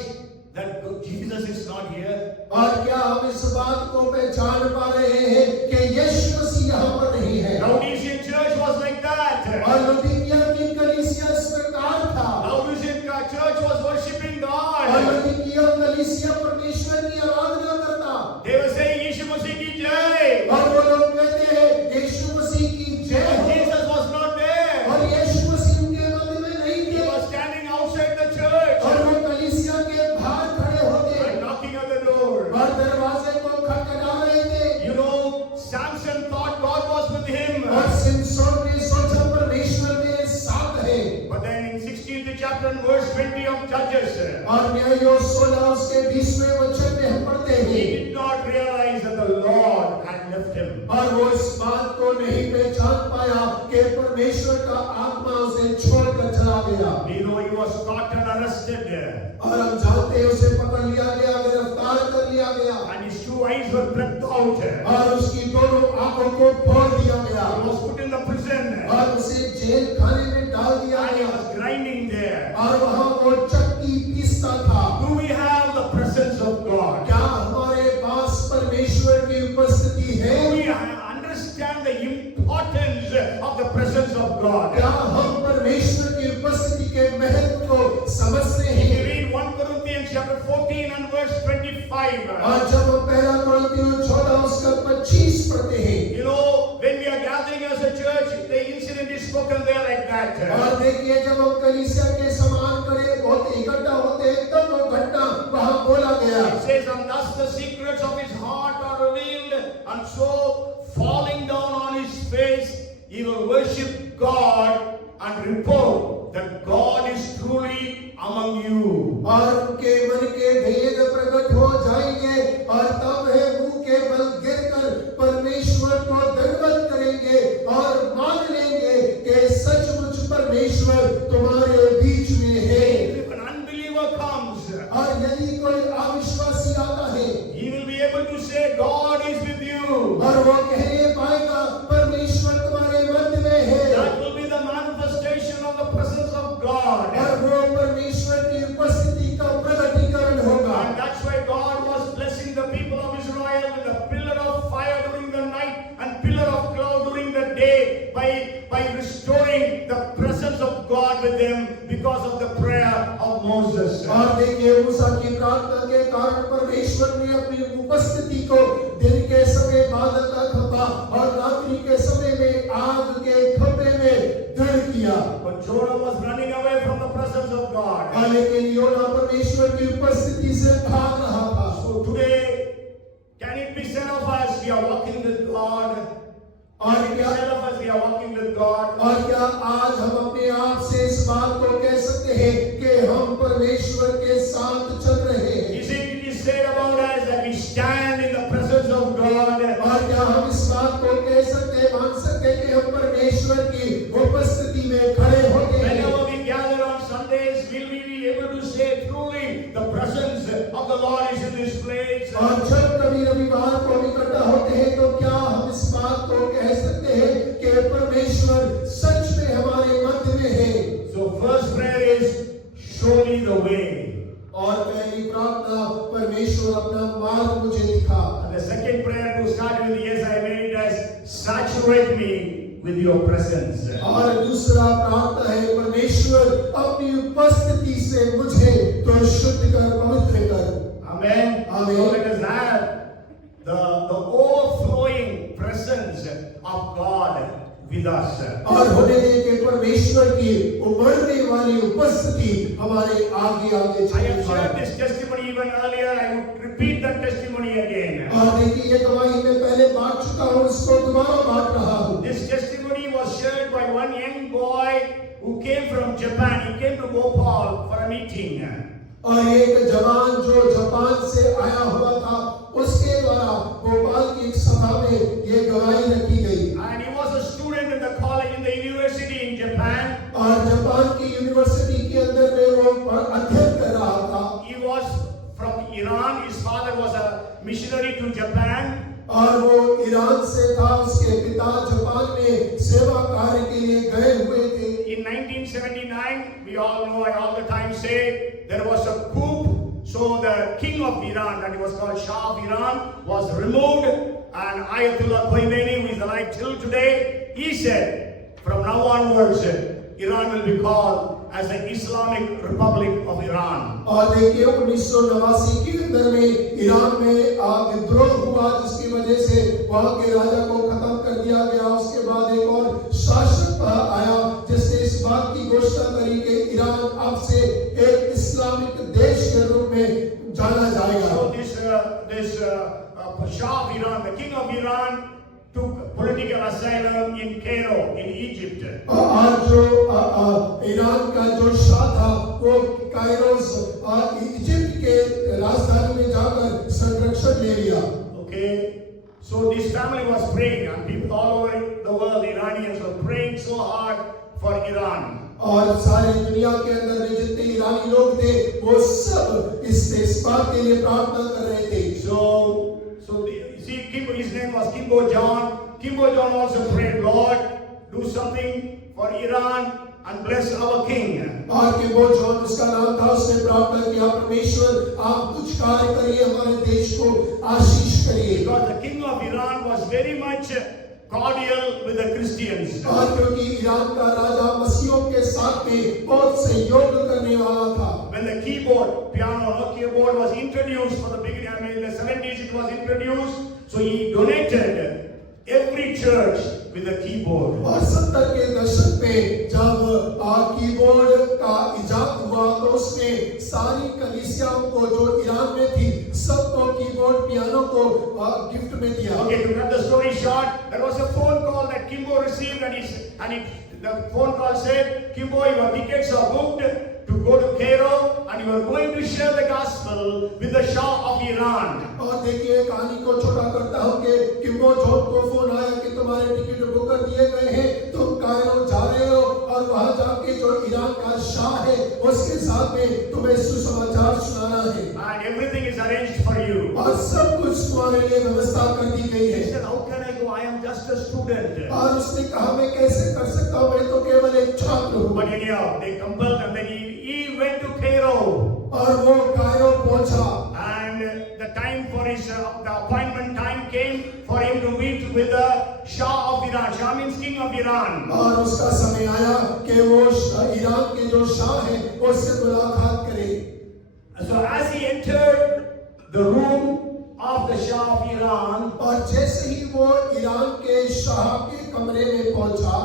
that Jesus is not here? और क्या हम इस बात को पहचान पा रहे हैं कि यीशु मसीह यहाँ पर नहीं है? Laodicean church was like that. और लौदीकिया की कलीसिया इस प्रकार था। Laodicean church was worshiping और God. लौदीकिया कलीसिया परमेश्वर की आराधना करता। They were saying यीशु मसीह की जय. और वो लोग कहते हैं यीशु मसीह की जय But हो। Jesus was not there. और यीशु मसीह उनके मध्य में नहीं He थे। was standing outside the church और वो कलीसिया के बाहर खड़े होते and knocking at the door. और दरवाजे को खटखटा रहे थे। You know, Samson thought God was with him. और सिमसोन ने सोचा परमेश्वर मेरे साथ है। But then in 16th chapter and verse 20 of Judges, और न्यायों 16 उसके 20वें वचन में हम पढ़ते he हैं, did not realize that the Lord had left him. और वो इस बात को नहीं पहचान पाया कि परमेश्वर का आत्मा उसे छोड़कर चला गया। You know, he was caught and arrested, और हम जानते हैं उसे पकड़ लिया गया, गिरफ्तार कर लिया गया, and his two eyes were plucked out. और उसकी दोनों आंखों को फोड़ दिया गया, He was put in the prison, और उसे जेल खाने में डाल दिया and he गया, was grinding there. और वहां वो चक्की पीसता था। Do we have the presence of God? क्या हमारे पास परमेश्वर की उपस्थिति है? Do we understand the importance of the presence of God? क्या हम परमेश्वर की उपस्थिति के महत्व को समझते If you हैं? read 1 Corinthians chapter 14 and verse 25, और जब हम पहला कुरिन्थियों 14 उसका 25 पढ़ते हैं, you know, when we are gathering as a church, the incident is spoken there like that. और देखिए जब हम कलीसिया के समान खड़े होते इकट्ठा होते हैं तब वो घटना वहां बोला गया। It says, and thus the secrets of his heart are revealed, and so falling down on his face, he will worship God and report that God is truly among you. और उनके मन के भेद प्रकट हो जाएंगे और तब है मुंह के बल गिरकर परमेश्वर को दंडवत करेंगे और मान लेंगे कि सचमुच परमेश्वर तुम्हारे बीच में है। If an unbeliever comes, और यदि कोई अविश्वासी आता है, he will be able to say, God is with you. और वो कहने पाएगा परमेश्वर तुम्हारे मध्य में है, That will be the manifestation of the presence of God. और वो परमेश्वर की उपस्थिति का प्रकटीकरण होगा। And that's why God was blessing the people of Israel with a pillar of fire during the night and pillar of cloud during the day by restoring the presence of God with them because of the prayer of Moses. और देखिए मूसा की प्रार्थना के कारण परमेश्वर ने अपनी उपस्थिति को दिन के समय बादल का खंभा और रात्रि के समय में आग के खंभे में दृढ़ किया। But Jonah was running away from the presence of God. लेकिन योना परमेश्वर की उपस्थिति से भाग रहा था। So today, can it be said of us, we are walking with God? और Can it be क्या said of us, we are walking with God? और क्या आज हम अपने आप से इस बात को कह सकते हैं कि हम परमेश्वर के साथ चल रहे हैं? Is it is said about us that we stand in the presence of God? और क्या हम इस बात को कह सकते हैं, मान सकते हैं कि हम परमेश्वर की उपस्थिति में खड़े होते हैं? Whenever we gather on Sundays, will we be able to say truly the presence of the Lord is in this place? और जब कभी रविवार को हम इकट्ठा होते हैं तो क्या हम इस बात को कह सकते हैं कि परमेश्वर सच में हमारे मध्य me with your presence. और दूसरा प्रार्थना है, परमेश्वर अपनी उपस्थिति से मुझे तो शुद्ध कर, पवित्र कर। Amen. Amen. So let us have the overflowing presence of God with us. और होने दे कि परमेश्वर की उमड़ने वाली उपस्थिति हमारे आगे आगे I have चलती shared है। this testimony even earlier. I would repeat that testimony again. और देखिए, ये गवाही मैं पहले बांट चुका हूँ, इसको दोबारा बांट रहा हूँ। This testimony was shared by one young boy who came from Japan. He came to Bhopal for a meeting. और एक जवान जो जापान से आया हुआ था, उसके द्वारा भोपाल की एक सभा में ये गवाही रखी गई। And he was a student in the college, in the university in Japan. और जापान की यूनिवर्सिटी के अंदर में वो अध्ययन कर रहा था। He was from Iran. His father was a missionary to Japan. और वो ईरान से था, उसके पिता जापान में सेवा कार्य के लिए गए हुए थे। In 1979, we all know, I all the time say, there was a coup. So the king of Iran, that was called Shah of Iran, was removed, and Ayatollah Khomeini, who is alive till today, he said, from now onwards, Iran will be called as the Islamic Republic of Iran. और देखिए, 1989 के अंदर में Iran में विद्रोह हुआ, जिसकी वजह से वहाँ के राजा को खत्म कर दिया गया। उसके बाद एक और शासक आया, जिसने इस बात की घोषणा करी कि ईरान अब से एक इस्लामिक देश के रूप में जाना जाएगा। So this Shah of Iran, the king of Iran, took political asylum in Cairo, in Egypt. और जो ईरान का जो शाह था, वो कायरो इजिप्ट के राजधानी में जाकर संरक्षण ले लिया। Okay, so this family was praying, and people all over the world, Iranians were praying so hard for Iran. और सारी दुनिया के अंदर में जितने ईरानी लोग थे, वो सब इस बात के लिए प्रार्थना कर रहे थे। His name was Kimbo John. Kimbo John also prayed, Lord, do something for Iran and bless our king. और किम्बो जॉन उसका नाम था, उसने प्रार्थना किया, परमेश्वर आप कुछ कार्य करिए, हमारे देश को आशीष करिए। Because the king of Iran was very much cordial with the Christians. और क्योंकि ईरान का राजा मसीहों के साथ में बहुत सहयोग करने वाला था। When the keyboard was introduced for the beginning, I mean in the 70s it was introduced, so he donated every church with a keyboard. और 70 के दशक में जब कीबोर्ड का इजाद हुआ, तो उसने सारी कलीसियाओं को जो ईरान में थी, सबको कीबोर्ड पियानो को गिफ्ट में दिया। Okay, to cut the story short, there was a phone call that Kimbo received, the phone call said, Kimbo, your tickets are booked to go to Cairo, and you are going to share the gospel with the Shah of Iran. और देखिए, कहानी को छोटा करता हूँ कि Kimbho John को phone आया कि तुम्हारे टिकट बुक कर दिए गए हैं, तुम कायरो जा रहे हो, और वहाँ जाके जो ईरान का शाह है, उसके साथ में तुम्हें सुसमाचार सुनाना है। And everything is arranged for you. और सब कुछ तुम्हारे लिए व्यवस्था कर दी गई He है। said, how can I go? I am just a student. और उसने कहा, मैं कैसे कर सकता हूँ, मैं तो केवल एक छात्र हूँ। But anyhow, they compelled him, then he went to Cairo. और वो कायरो पहुंचा। And the time for his the appointment time came for him to meet with the Shah of Iran. Shah means king of Iran. और उसका समय आया कि वो Iran के जो शाह है, उससे मुलाकात करे। So as he entered the room of the Shah of Iran, और जैसे ही वो ईरान के शाह के कमरे में पहुंचा,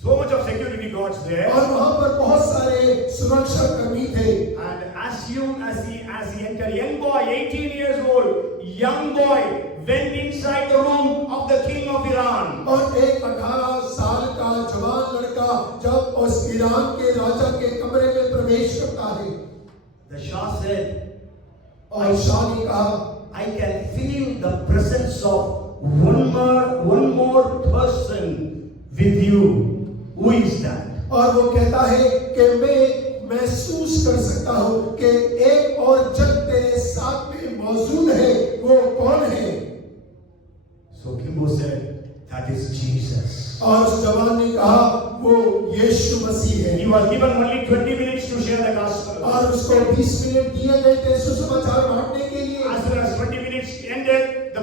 so much of security guards there. और वहां पर बहुत सारे सुरक्षा कर्मी थे। And as soon as he entered, young boy, 18 years old, young boy went inside the room of the king of Iran. और एक 18 साल का जवान लड़का जब उस ईरान के राजा के कमरे में प्रवेश करता है, The Shah said, और शाह ने कहा, I can feel the presence of one more person with you. Who is that? और वो कहता है कि मैं महसूस कर सकता हूँ कि एक और जन तेरे साथ में मौजूद है, वो कौन है? So Kimbo said, that is Jesus. और उस जवान ने कहा, वो यीशु मसीह है। He was given only 20 minutes to share the gospel. और उसको 20 मिनट दिए गए थे सुसमाचार बांटने के लिए। As soon as 20 minutes ended, the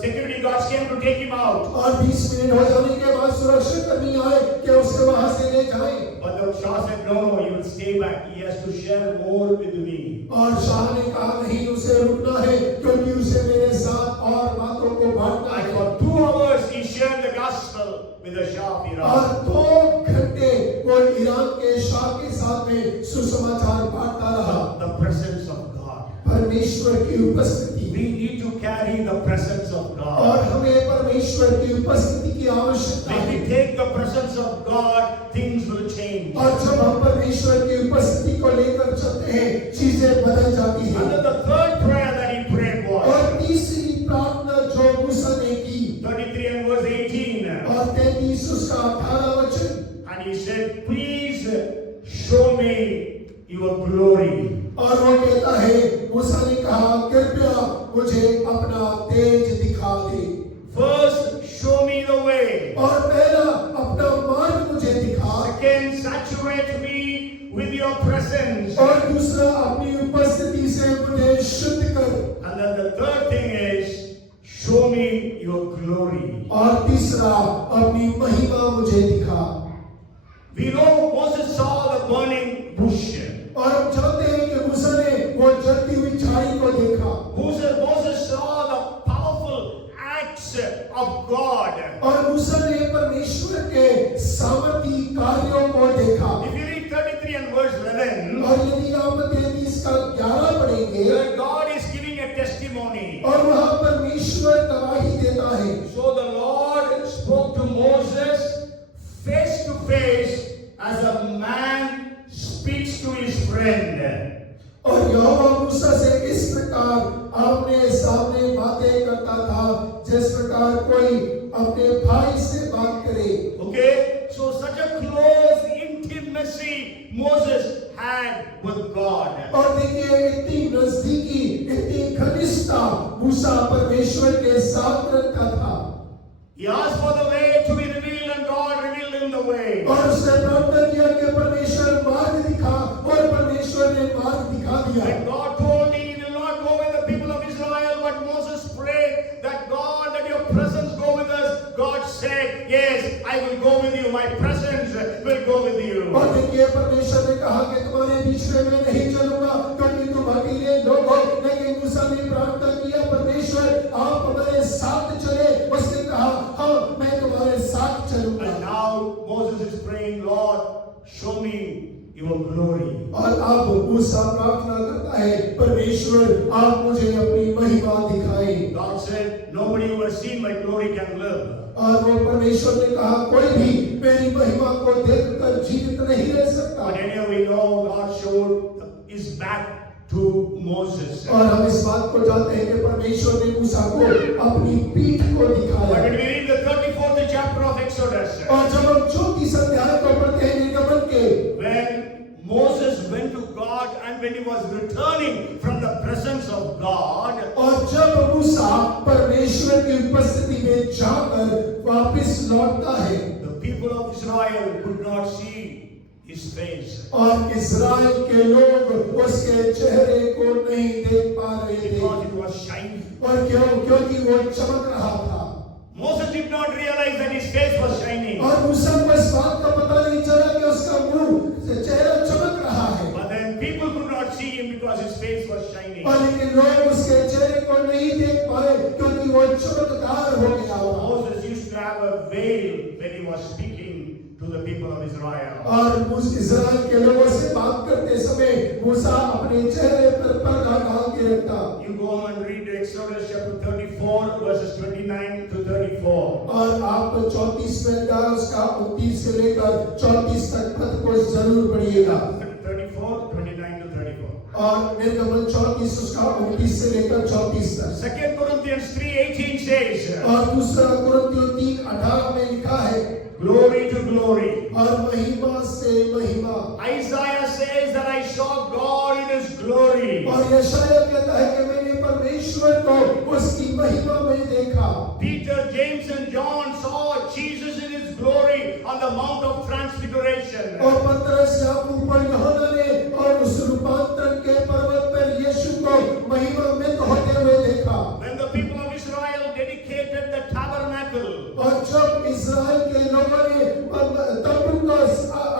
security guards came to take him out. और 20 मिनट हो जाने के बाद सुरक्षा कर्मी आए कि उसे वहां से ले जाएं। But the Shah said, no, you will stay back. He has to share more with me. और शाह ने कहा नहीं, उसे रुकना है क्योंकि उसे मेरे साथ और बातों को बांटना And है। for 2 hours he shared the gospel with the Shah of और Iran. 2 घंटे वो ईरान के शाह के साथ में सुसमाचार बांटता रहा। The presence of God. परमेश्वर की उपस्थिति, We need to carry the presence of God. और हमें परमेश्वर की उपस्थिति की आवश्यकता When है। we take the presence of God, things will change. और जब हम परमेश्वर की उपस्थिति को लेकर चलते हैं, चीजें बदल जाती हैं। And then the third prayer that he prayed और was तीसरी प्रार्थना जो मूसा ने की, 33 and verse 18. और 33 उसका 18 वचन, And he said, please show me your glory. और वो कहता है, मूसा ने कहा कृपया मुझे अपना तेज दिखा दे। First, show me the way. और पहला अपना मार्ग मुझे दिखा, Second, saturate me with your presence. और दूसरा अपनी उपस्थिति से मुझे शुद्ध कर, And then the third thing is, show me your glory. और तीसरा अपनी महिमा मुझे दिखा। We know Moses saw the burning bush. और हम जानते हैं कि मूसा ने वो जलती हुई झाड़ी को देखा, Moses saw the powerful acts of God. और मूसा ने परमेश्वर के सामर्थी कार्यों को देखा। If you read 33 and verse 11, और यदि आप 33 का 11 पढ़ेंगे, God is giving a testimony. और वहाँ परमेश्वर गवाही देता है। So the Lord spoke to Moses face to face as a man speaks to his friend. और यहोवा मूसा से इस प्रकार आमने सामने बातें करता था जिस प्रकार कोई अपने भाई से बात करे। Okay, so such a close intimacy Moses had with God. और देखिए इतनी नजदीकी, इतनी घनिष्ठता मूसा परमेश्वर के साथ रखता था। He asked for the way to be revealed and God revealed him the way. और उसने प्रार्थना किया कि परमेश्वर मार्ग दिखा, और परमेश्वर ने मार्ग दिखा दिया। When God told he will not go with the people of Israel, but Moses prayed that God, let your presence go with us. God said, yes, I will go with you. My presence will go with you. और देखिए परमेश्वर ने कहा कि तुम्हारे बीच में मैं नहीं चलूंगा क्योंकि तुम अकेले लोग हो। लेकिन मूसा ने प्रार्थना किया, परमेश्वर आप हमारे साथ चले। उसने कहा हाँ, मैं तुम्हारे साथ चलूंगा। And now Moses is praying, Lord, show me your glory. और अब मूसा प्रार्थना करता है, परमेश्वर आप मुझे अपनी महिमा दिखाएं। God said, nobody who has seen my glory can live. और वो परमेश्वर ने कहा कोई भी मेरी महिमा को देखकर जीवित नहीं रह सकता। But anyway, we know God showed his back to Moses. और हम इस बात को जानते हैं कि परमेश्वर ने मूसा को अपनी पीठ को But दिखाया। when we read the 34th chapter of Exodus, और जब हम 34 अध्याय को पढ़ते हैं निर्गमन के, when Moses went to God and when he was returning from the presence of God, और जब मूसा परमेश्वर की उपस्थिति में जाकर वापस लौटता है, the people of Israel could not see his face. और इस्राएल के लोग उसके चेहरे को नहीं देख पा रहे थे। Because it was shining. और क्योंकि वो चमक रहा था। Moses did not realize that his face was shining. और मूसा को इस बात का पता नहीं चला कि उसका मुंह चेहरा चमक रहा है। But then people could not see him because his face was shining. और लेकिन लोग उसके चेहरे को नहीं देख पाए क्योंकि वो चमकदार हो गया था। Moses used to have a veil when he was speaking to the people of Israel. और इस्राएल के लोगों से बात करते समय मूसा अपने चेहरे पर पर्दा डाल के रखता। You go home and read Exodus chapter 34 verses 29 to 34. और आप 34 में उसका 29 से लेकर 34 तक पद को जरूर पढ़िएगा। 34, 29 to 34. और निर्गमन 34 उसका 29 से लेकर 34 तक। 2 Corinthians 3:18 says, और दूसरा कुरिन्थियों 3:18 में लिखा है, glory to glory. और महिमा से महिमा। Isaiah says that I saw God in his glory. और यशायाह कहता है कि मैंने परमेश्वर को उसकी महिमा में देखा। Peter, James and John saw Jesus in his glory on the Mount of Transfiguration. और पतरस, याकूब और यूहन्ना ने और उस रूपांतरण के पर्वत पर यीशु को महिमा में होते हुए देखा। When the people of Israel dedicated the tabernacle इस्राएल के लोगों ने तम्बू का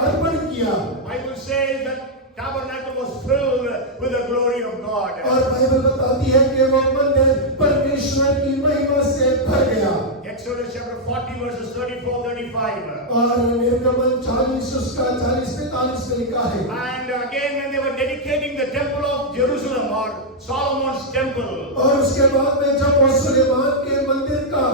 अर्पण किया। Bible says that tabernacle was filled with the glory of God. और बाइबल बताती है कि वो मंदिर परमेश्वर की महिमा से भर गया। Exodus chapter 40 verses 34-35. और निर्गमन 40 उसका 40-45 में लिखा है। And again when they were dedicating the temple of Jerusalem or Solomon's temple. और उसके बाद में जब वो सुलेमान के मंदिर का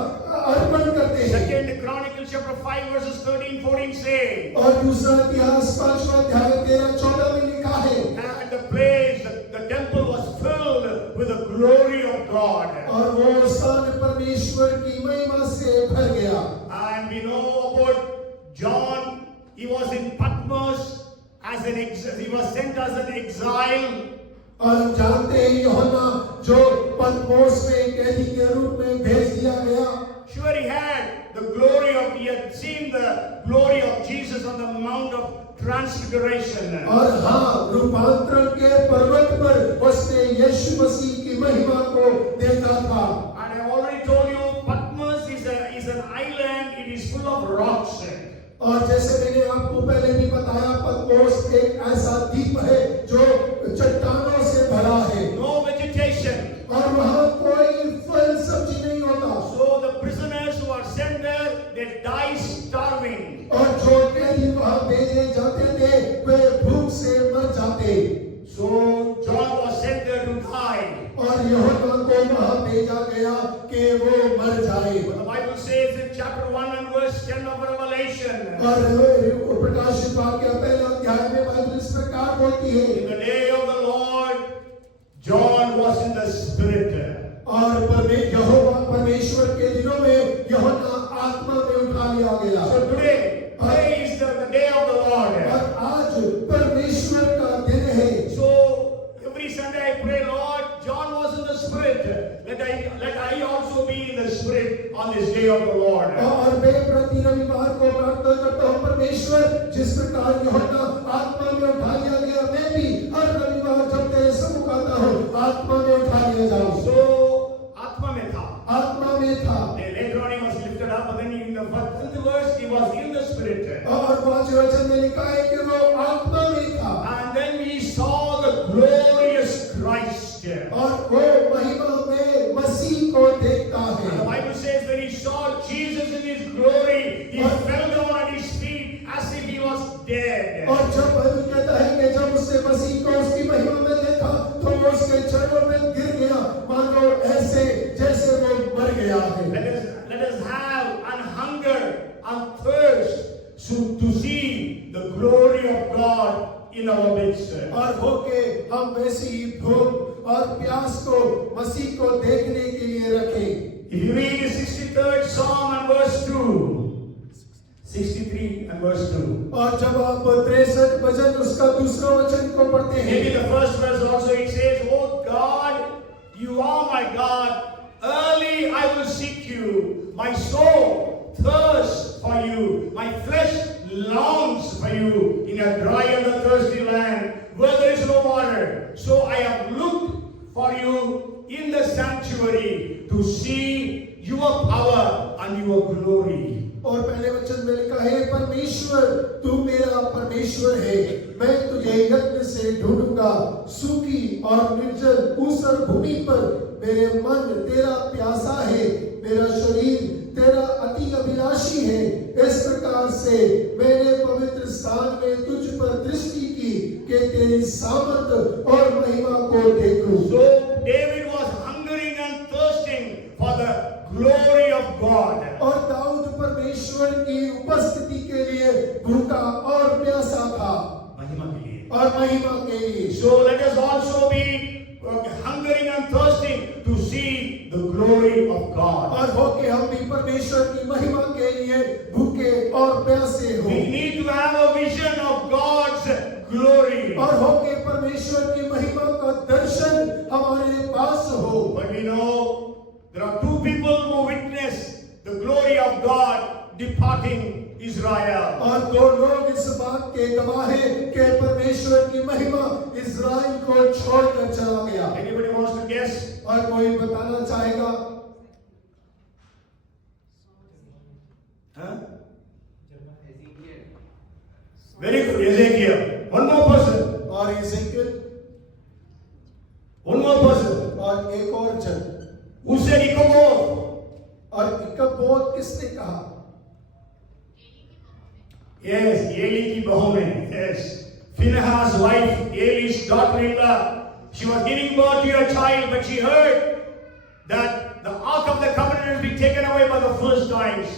अर्पण करते हैं। Second Chronicles chapter 5 verses 13-14 say. और दूसरा इतिहास 5वां अध्याय 13-14 में लिखा है। And the place, the temple was filled with the glory of God. और वो स्थान परमेश्वर की महिमा से भर गया। And we know about John. He was in Patmos as an he was sent as an exile. और हम जानते हैं यूहन्ना जो पतमोस में कैदी के रूप में भेज दिया गया। Sure, he had he had seen the glory of Jesus on the Mount of Transfiguration. और हाँ, रूपांतरण के पर्वत पर उसने यीशु मसीह की महिमा को देखा था। And I already told you, Patmos is an island. It is full of rocks. और जैसे मैंने आपको पहले भी बताया, पतमोस एक ऐसा द्वीप है जो चट्टानों से भरा है। No vegetation. और वहाँ कोई फल सब्जी नहीं होता। So the prisoners who are sent there, they die starving. और जो कैदी वहाँ भेजे जाते थे, वे भूख से मर जाते। So John was sent there to die. और यूहन्ना को वहाँ भेजा गया कि वो मर जाए। But the Bible says in chapter 1 and verse 10 of Revelation. और प्रकाशित वाक्य पहला अध्याय में बाइबल इस प्रकार बोलती है। In the day of the Lord, John was in the Spirit. और परमेश्वर के दिनों में यूहन्ना आत्मा में उठा लिया गया। So today is the day of the Lord. और आज परमेश्वर का दिन है। So every Sunday I pray, Lord, John was in the Spirit. Let I also be in the Spirit on this day of the Lord. और मैं प्रति रविवार को प्रार्थना करता हूँ, परमेश्वर जिस प्रकार यूहन्ना आत्मा में उठा लिया गया, मैं भी हर रविवार जब तेरे सम्मुख आता हूँ आत्मा में उठा लिया जाऊँ। So आत्मा में था। आत्मा में था। Later on he was lifted up, but then in the first verse he was in the Spirit. और 5वें वचन में लिखा है कि वो आत्मा में था। And then we saw the glorious Christ. और वो महिमा में मसीह को देखता है। And the Bible says when he saw Jesus in his glory, he fell down at his feet as if he was dead. और जब बाइबल कहता है कि जब उसने मसीह को उसकी महिमा में देखा, तो वो उसके चरणों में गिर गया, मानो ऐसे जैसे वो मर गया है। Let us have an hunger and thirst to see the glory of God in our midst. और होके हम वैसी ही भूख और प्यास को मसीह को देखने के लिए रखें। If you read the 63rd Psalm and verse 2, 63 and verse 2. और जब आप 63 भजन उसका दूसरा वचन को पढ़ते हैं, Maybe the first verse also it says, "Oh God, you are my God. Early I will seek you. My soul thirsts for you. My flesh longs for you in a dry and a thirsty land where there is no water. So I have looked for you in the sanctuary to see your power and your glory." और पहले वचन में लिखा है, परमेश्वर तू मेरा परमेश्वर है, मैं तुझे यत्न से ढूंढूंगा, सूखी और निर्जल ऊसर भूमि पर मेरे मन तेरा प्यासा है, मेरा शरीर तेरा अति अभिलाषी है। इस प्रकार से मैंने पवित्र स्थान में तुझ पर दृष्टि की कि तेरी सामर्थ और महिमा को देखूं। So David was hungering and thirsting for the glory of God. और दाऊद परमेश्वर की उपस्थिति के लिए भूखा और प्यासा था, महिमा के लिए और महिमा के लिए। So let us also be hungering and thirsting to see the glory of God. और होके हम भी परमेश्वर की महिमा के लिए भूखे और प्यासे हो। We need to have a vision of God's glory. और होके परमेश्वर की महिमा का दर्शन हमारे पास हो। But we know there are two people who witness the glory of God departing Israel. और दो लोग इस बात के गवाह हैं कि परमेश्वर की महिमा इज़राइल को छोड़कर चला गया। Anybody wants to guess? और कोई बताना चाहेगा? Huh? Very good, Ezekiel. One more person. और इज़ेकियल, One more person. और एक और जन। Who said Ichabod? और इकबोध किसने कहा? Yes, Eli की बहू ने. Yes. Phinehas' wife, Eli's daughter-in-law. She was giving birth to a child, but she heard that the Ark of the Covenant has been taken away by the Philistines.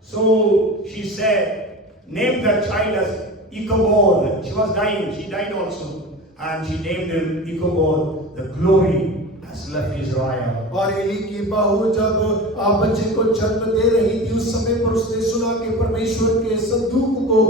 So she said, name that child as Ichabod. She was dying. She died also. And she named him Ichabod. The glory has left Israel. और Eli की बहू जब बच्चे को जन्म दे रही थी, उस समय पर उसने सुना कि परमेश्वर के संदूक को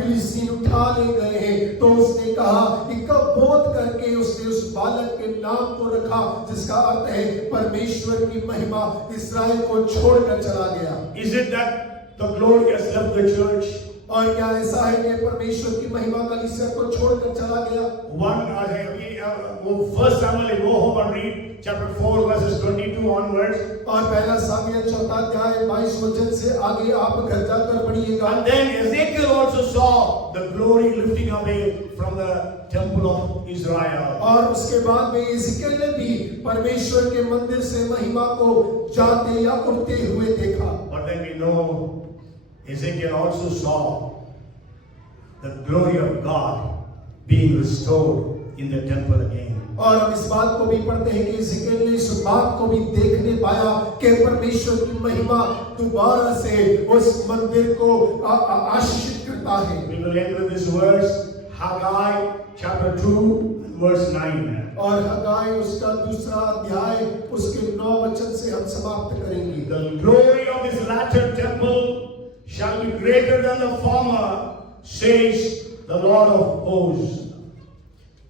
फिलिस्तीन उठा ले गए हैं, तो उसने कहा इकबोध करके उसने उस बालक के नाम को रखा, जिसका अर्थ है परमेश्वर की महिमा इस्राएल को छोड़कर चला गया। Is it that the glory has left the church? और क्या ऐसा है कि परमेश्वर की महिमा कलीसिया को छोड़कर चला गया? First Samuel, go home and read chapter 4 verses 22 onwards. और पहला सामुएल चौथा अध्याय 22 वचन से आगे आप घर जाकर पढ़िएगा। And then Ezekiel also saw the glory lifting away from the temple of Israel. और उसके बाद में इज़ेकियल ने भी परमेश्वर के मंदिर से महिमा को जाते या उड़ते हुए देखा। But then we know Ezekiel also saw the glory of God being restored in the temple again. और हम इस बात को भी पढ़ते हैं कि इज़ेकियल ने इस बात को भी देखने पाया कि परमेश्वर की महिमा दोबारा से उस मंदिर को आशीषित करता है। We will end with this verse, Haggai chapter 2 verse 9. और हगाई उसका दूसरा अध्याय उसके 9 वचन से हम समाप्त करेंगे। The glory of this latter temple shall be greater than the former, says the Lord of hosts.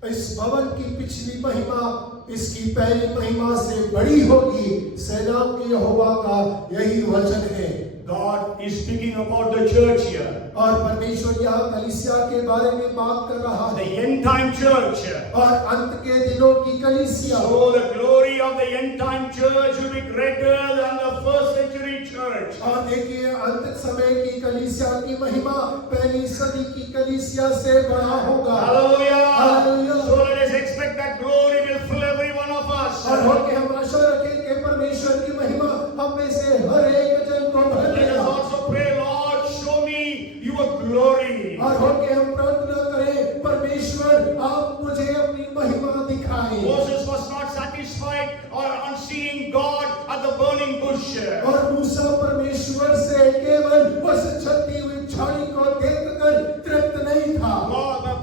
इस भवन की पिछली महिमा इसकी पहली महिमा से बड़ी होगी, सेनाओं के यहोवा का यही वचन है। God is speaking about the church here. और परमेश्वर यहाँ कलीसिया के बारे में बात कर रहा The है, end time church. और अंत के दिनों की कलीसिया। So the glory of the end time church will be greater than the first century church. और देखिए अंत समय की कलीसिया की महिमा पहली सदी की कलीसिया से बड़ा होगा। Hallelujah. Hallelujah. So let us expect that glory will fill every one of us. और होके हम आशा रखें कि परमेश्वर की महिमा हम में से हर एक जन को भर Let us देगा। also pray, Lord, show me your glory. और होके हम प्रार्थना करें, परमेश्वर आप मुझे अपनी महिमा दिखाएं। Moses was not satisfied on seeing God at the burning bush. और मूसा परमेश्वर से केवल उस जलती हुई झाड़ी को देखकर तृप्त नहीं था।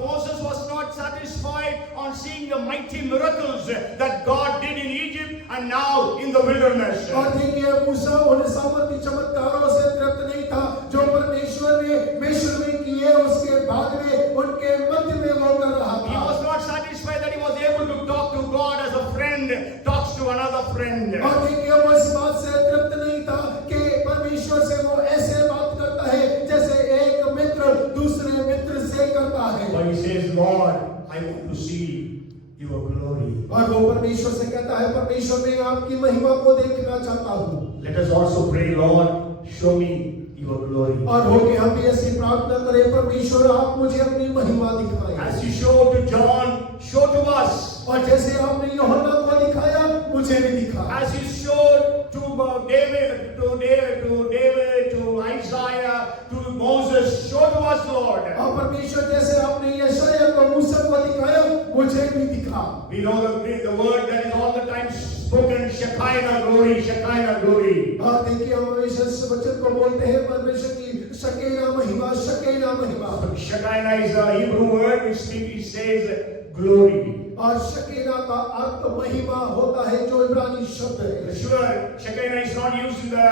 Moses was not satisfied on seeing the mighty miracles that God did in Egypt and now in the wilderness. और देखिए मूसा उन सामर्थी चमत्कारों से तृप्त नहीं था जो परमेश्वर ने मिस्र में किए, उसके बाद में उनके मध्य में वो कर रहा He था। was not satisfied that he was able to talk to God as a friend talks to another friend. और देखिए वो इस बात से तृप्त नहीं था कि परमेश्वर से वो ऐसे बात करता है जैसे एक मित्र दूसरे मित्र से करता है। But he says, Lord, I want to see your glory. और वो परमेश्वर से कहता है, परमेश्वर मैं आपकी महिमा को देखना चाहता हूँ। Let us also pray, Lord, show me your glory. और होके हम भी ऐसी प्रार्थना करें, परमेश्वर आप मुझे अपनी महिमा दिखाएं। As you showed to John, show to us. और जैसे आपने यूहन्ना को दिखाया, मुझे भी दिखा। As you showed to David, to Isaiah, to Moses, show to us, Lord. और परमेश्वर जैसे आपने यशायाह को, मूसा को दिखाया, मुझे भी दिखा। We know the word that is all the time spoken, Shekinah glory, Shekinah glory. और देखिए हम हमेशा इस वचन को बोलते हैं, परमेश्वर की शकीना महिमा, शकीना महिमा। Shekinah is a Hebrew word which says glory. और शकीना का अर्थ महिमा होता है, जो इब्रानी शब्द है। Sure, Shekinah is not used in the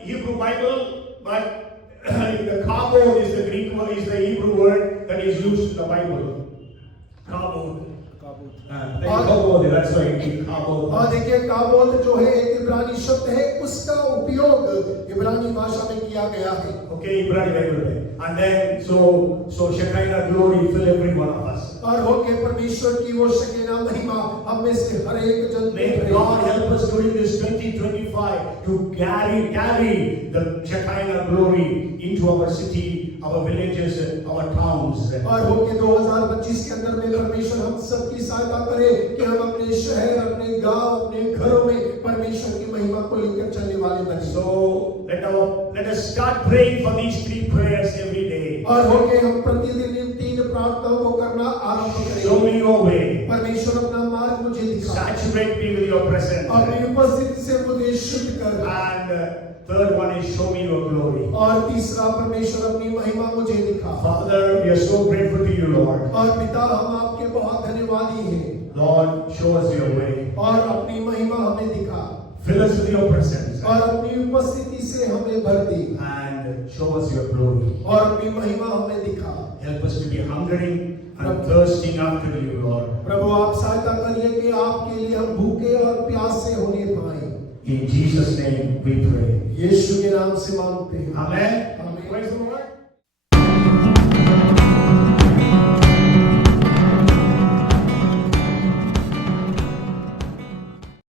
Hebrew Bible, but the kabod is the Greek word, is the Hebrew word that is used in the Bible. Kabod. Kabod, that's why kabod. और देखिए काबोद जो है एक इब्रानी शब्द है, उसका उपयोग इब्रानी भाषा में किया गया है। Okay, Ibrani Bible. And then so Shekinah glory fill every one of us. और होके परमेश्वर की वो शकीना महिमा हम में से हर एक जन पे May भरे। God help us during this 2025 to carry the Shekinah glory into our city, our villages, our towns. और होके 2025 के अंदर में परमेश्वर हम सबकी सहायता करे कि हम अपने शहर, अपने गांव, अपने घरों में परमेश्वर की महिमा को लेकर चलने वाले बने। So let us start praying for these 3 prayers every day. और होके हम प्रतिदिन इन 3 प्रार्थनाओं को करना आरंभ करें। Show me your way. परमेश्वर अपना मार्ग मुझे दिखा। Saturate me with your presence. अपनी उपस्थिति से मुझे शुद्ध कर। And third one is show me your glory. और तीसरा परमेश्वर अपनी महिमा मुझे दिखा। Father, we are so grateful to you, Lord. और पिता हम आपके बहुत धन्यवादी हैं। Lord, show us your way. और अपनी महिमा हमें दिखा। Fill us with your presence. और अपनी उपस्थिति से हमें भर दी। And show us your glory. और अपनी महिमा हमें दिखा। Help us to be hungering and thirsting after you, Lord. प्रभु आप सहायता करिए कि आपके लिए हम भूखे और प्यासे होने पाए। In Jesus' name we pray. यीशु के नाम से मांगते हैं। Amen.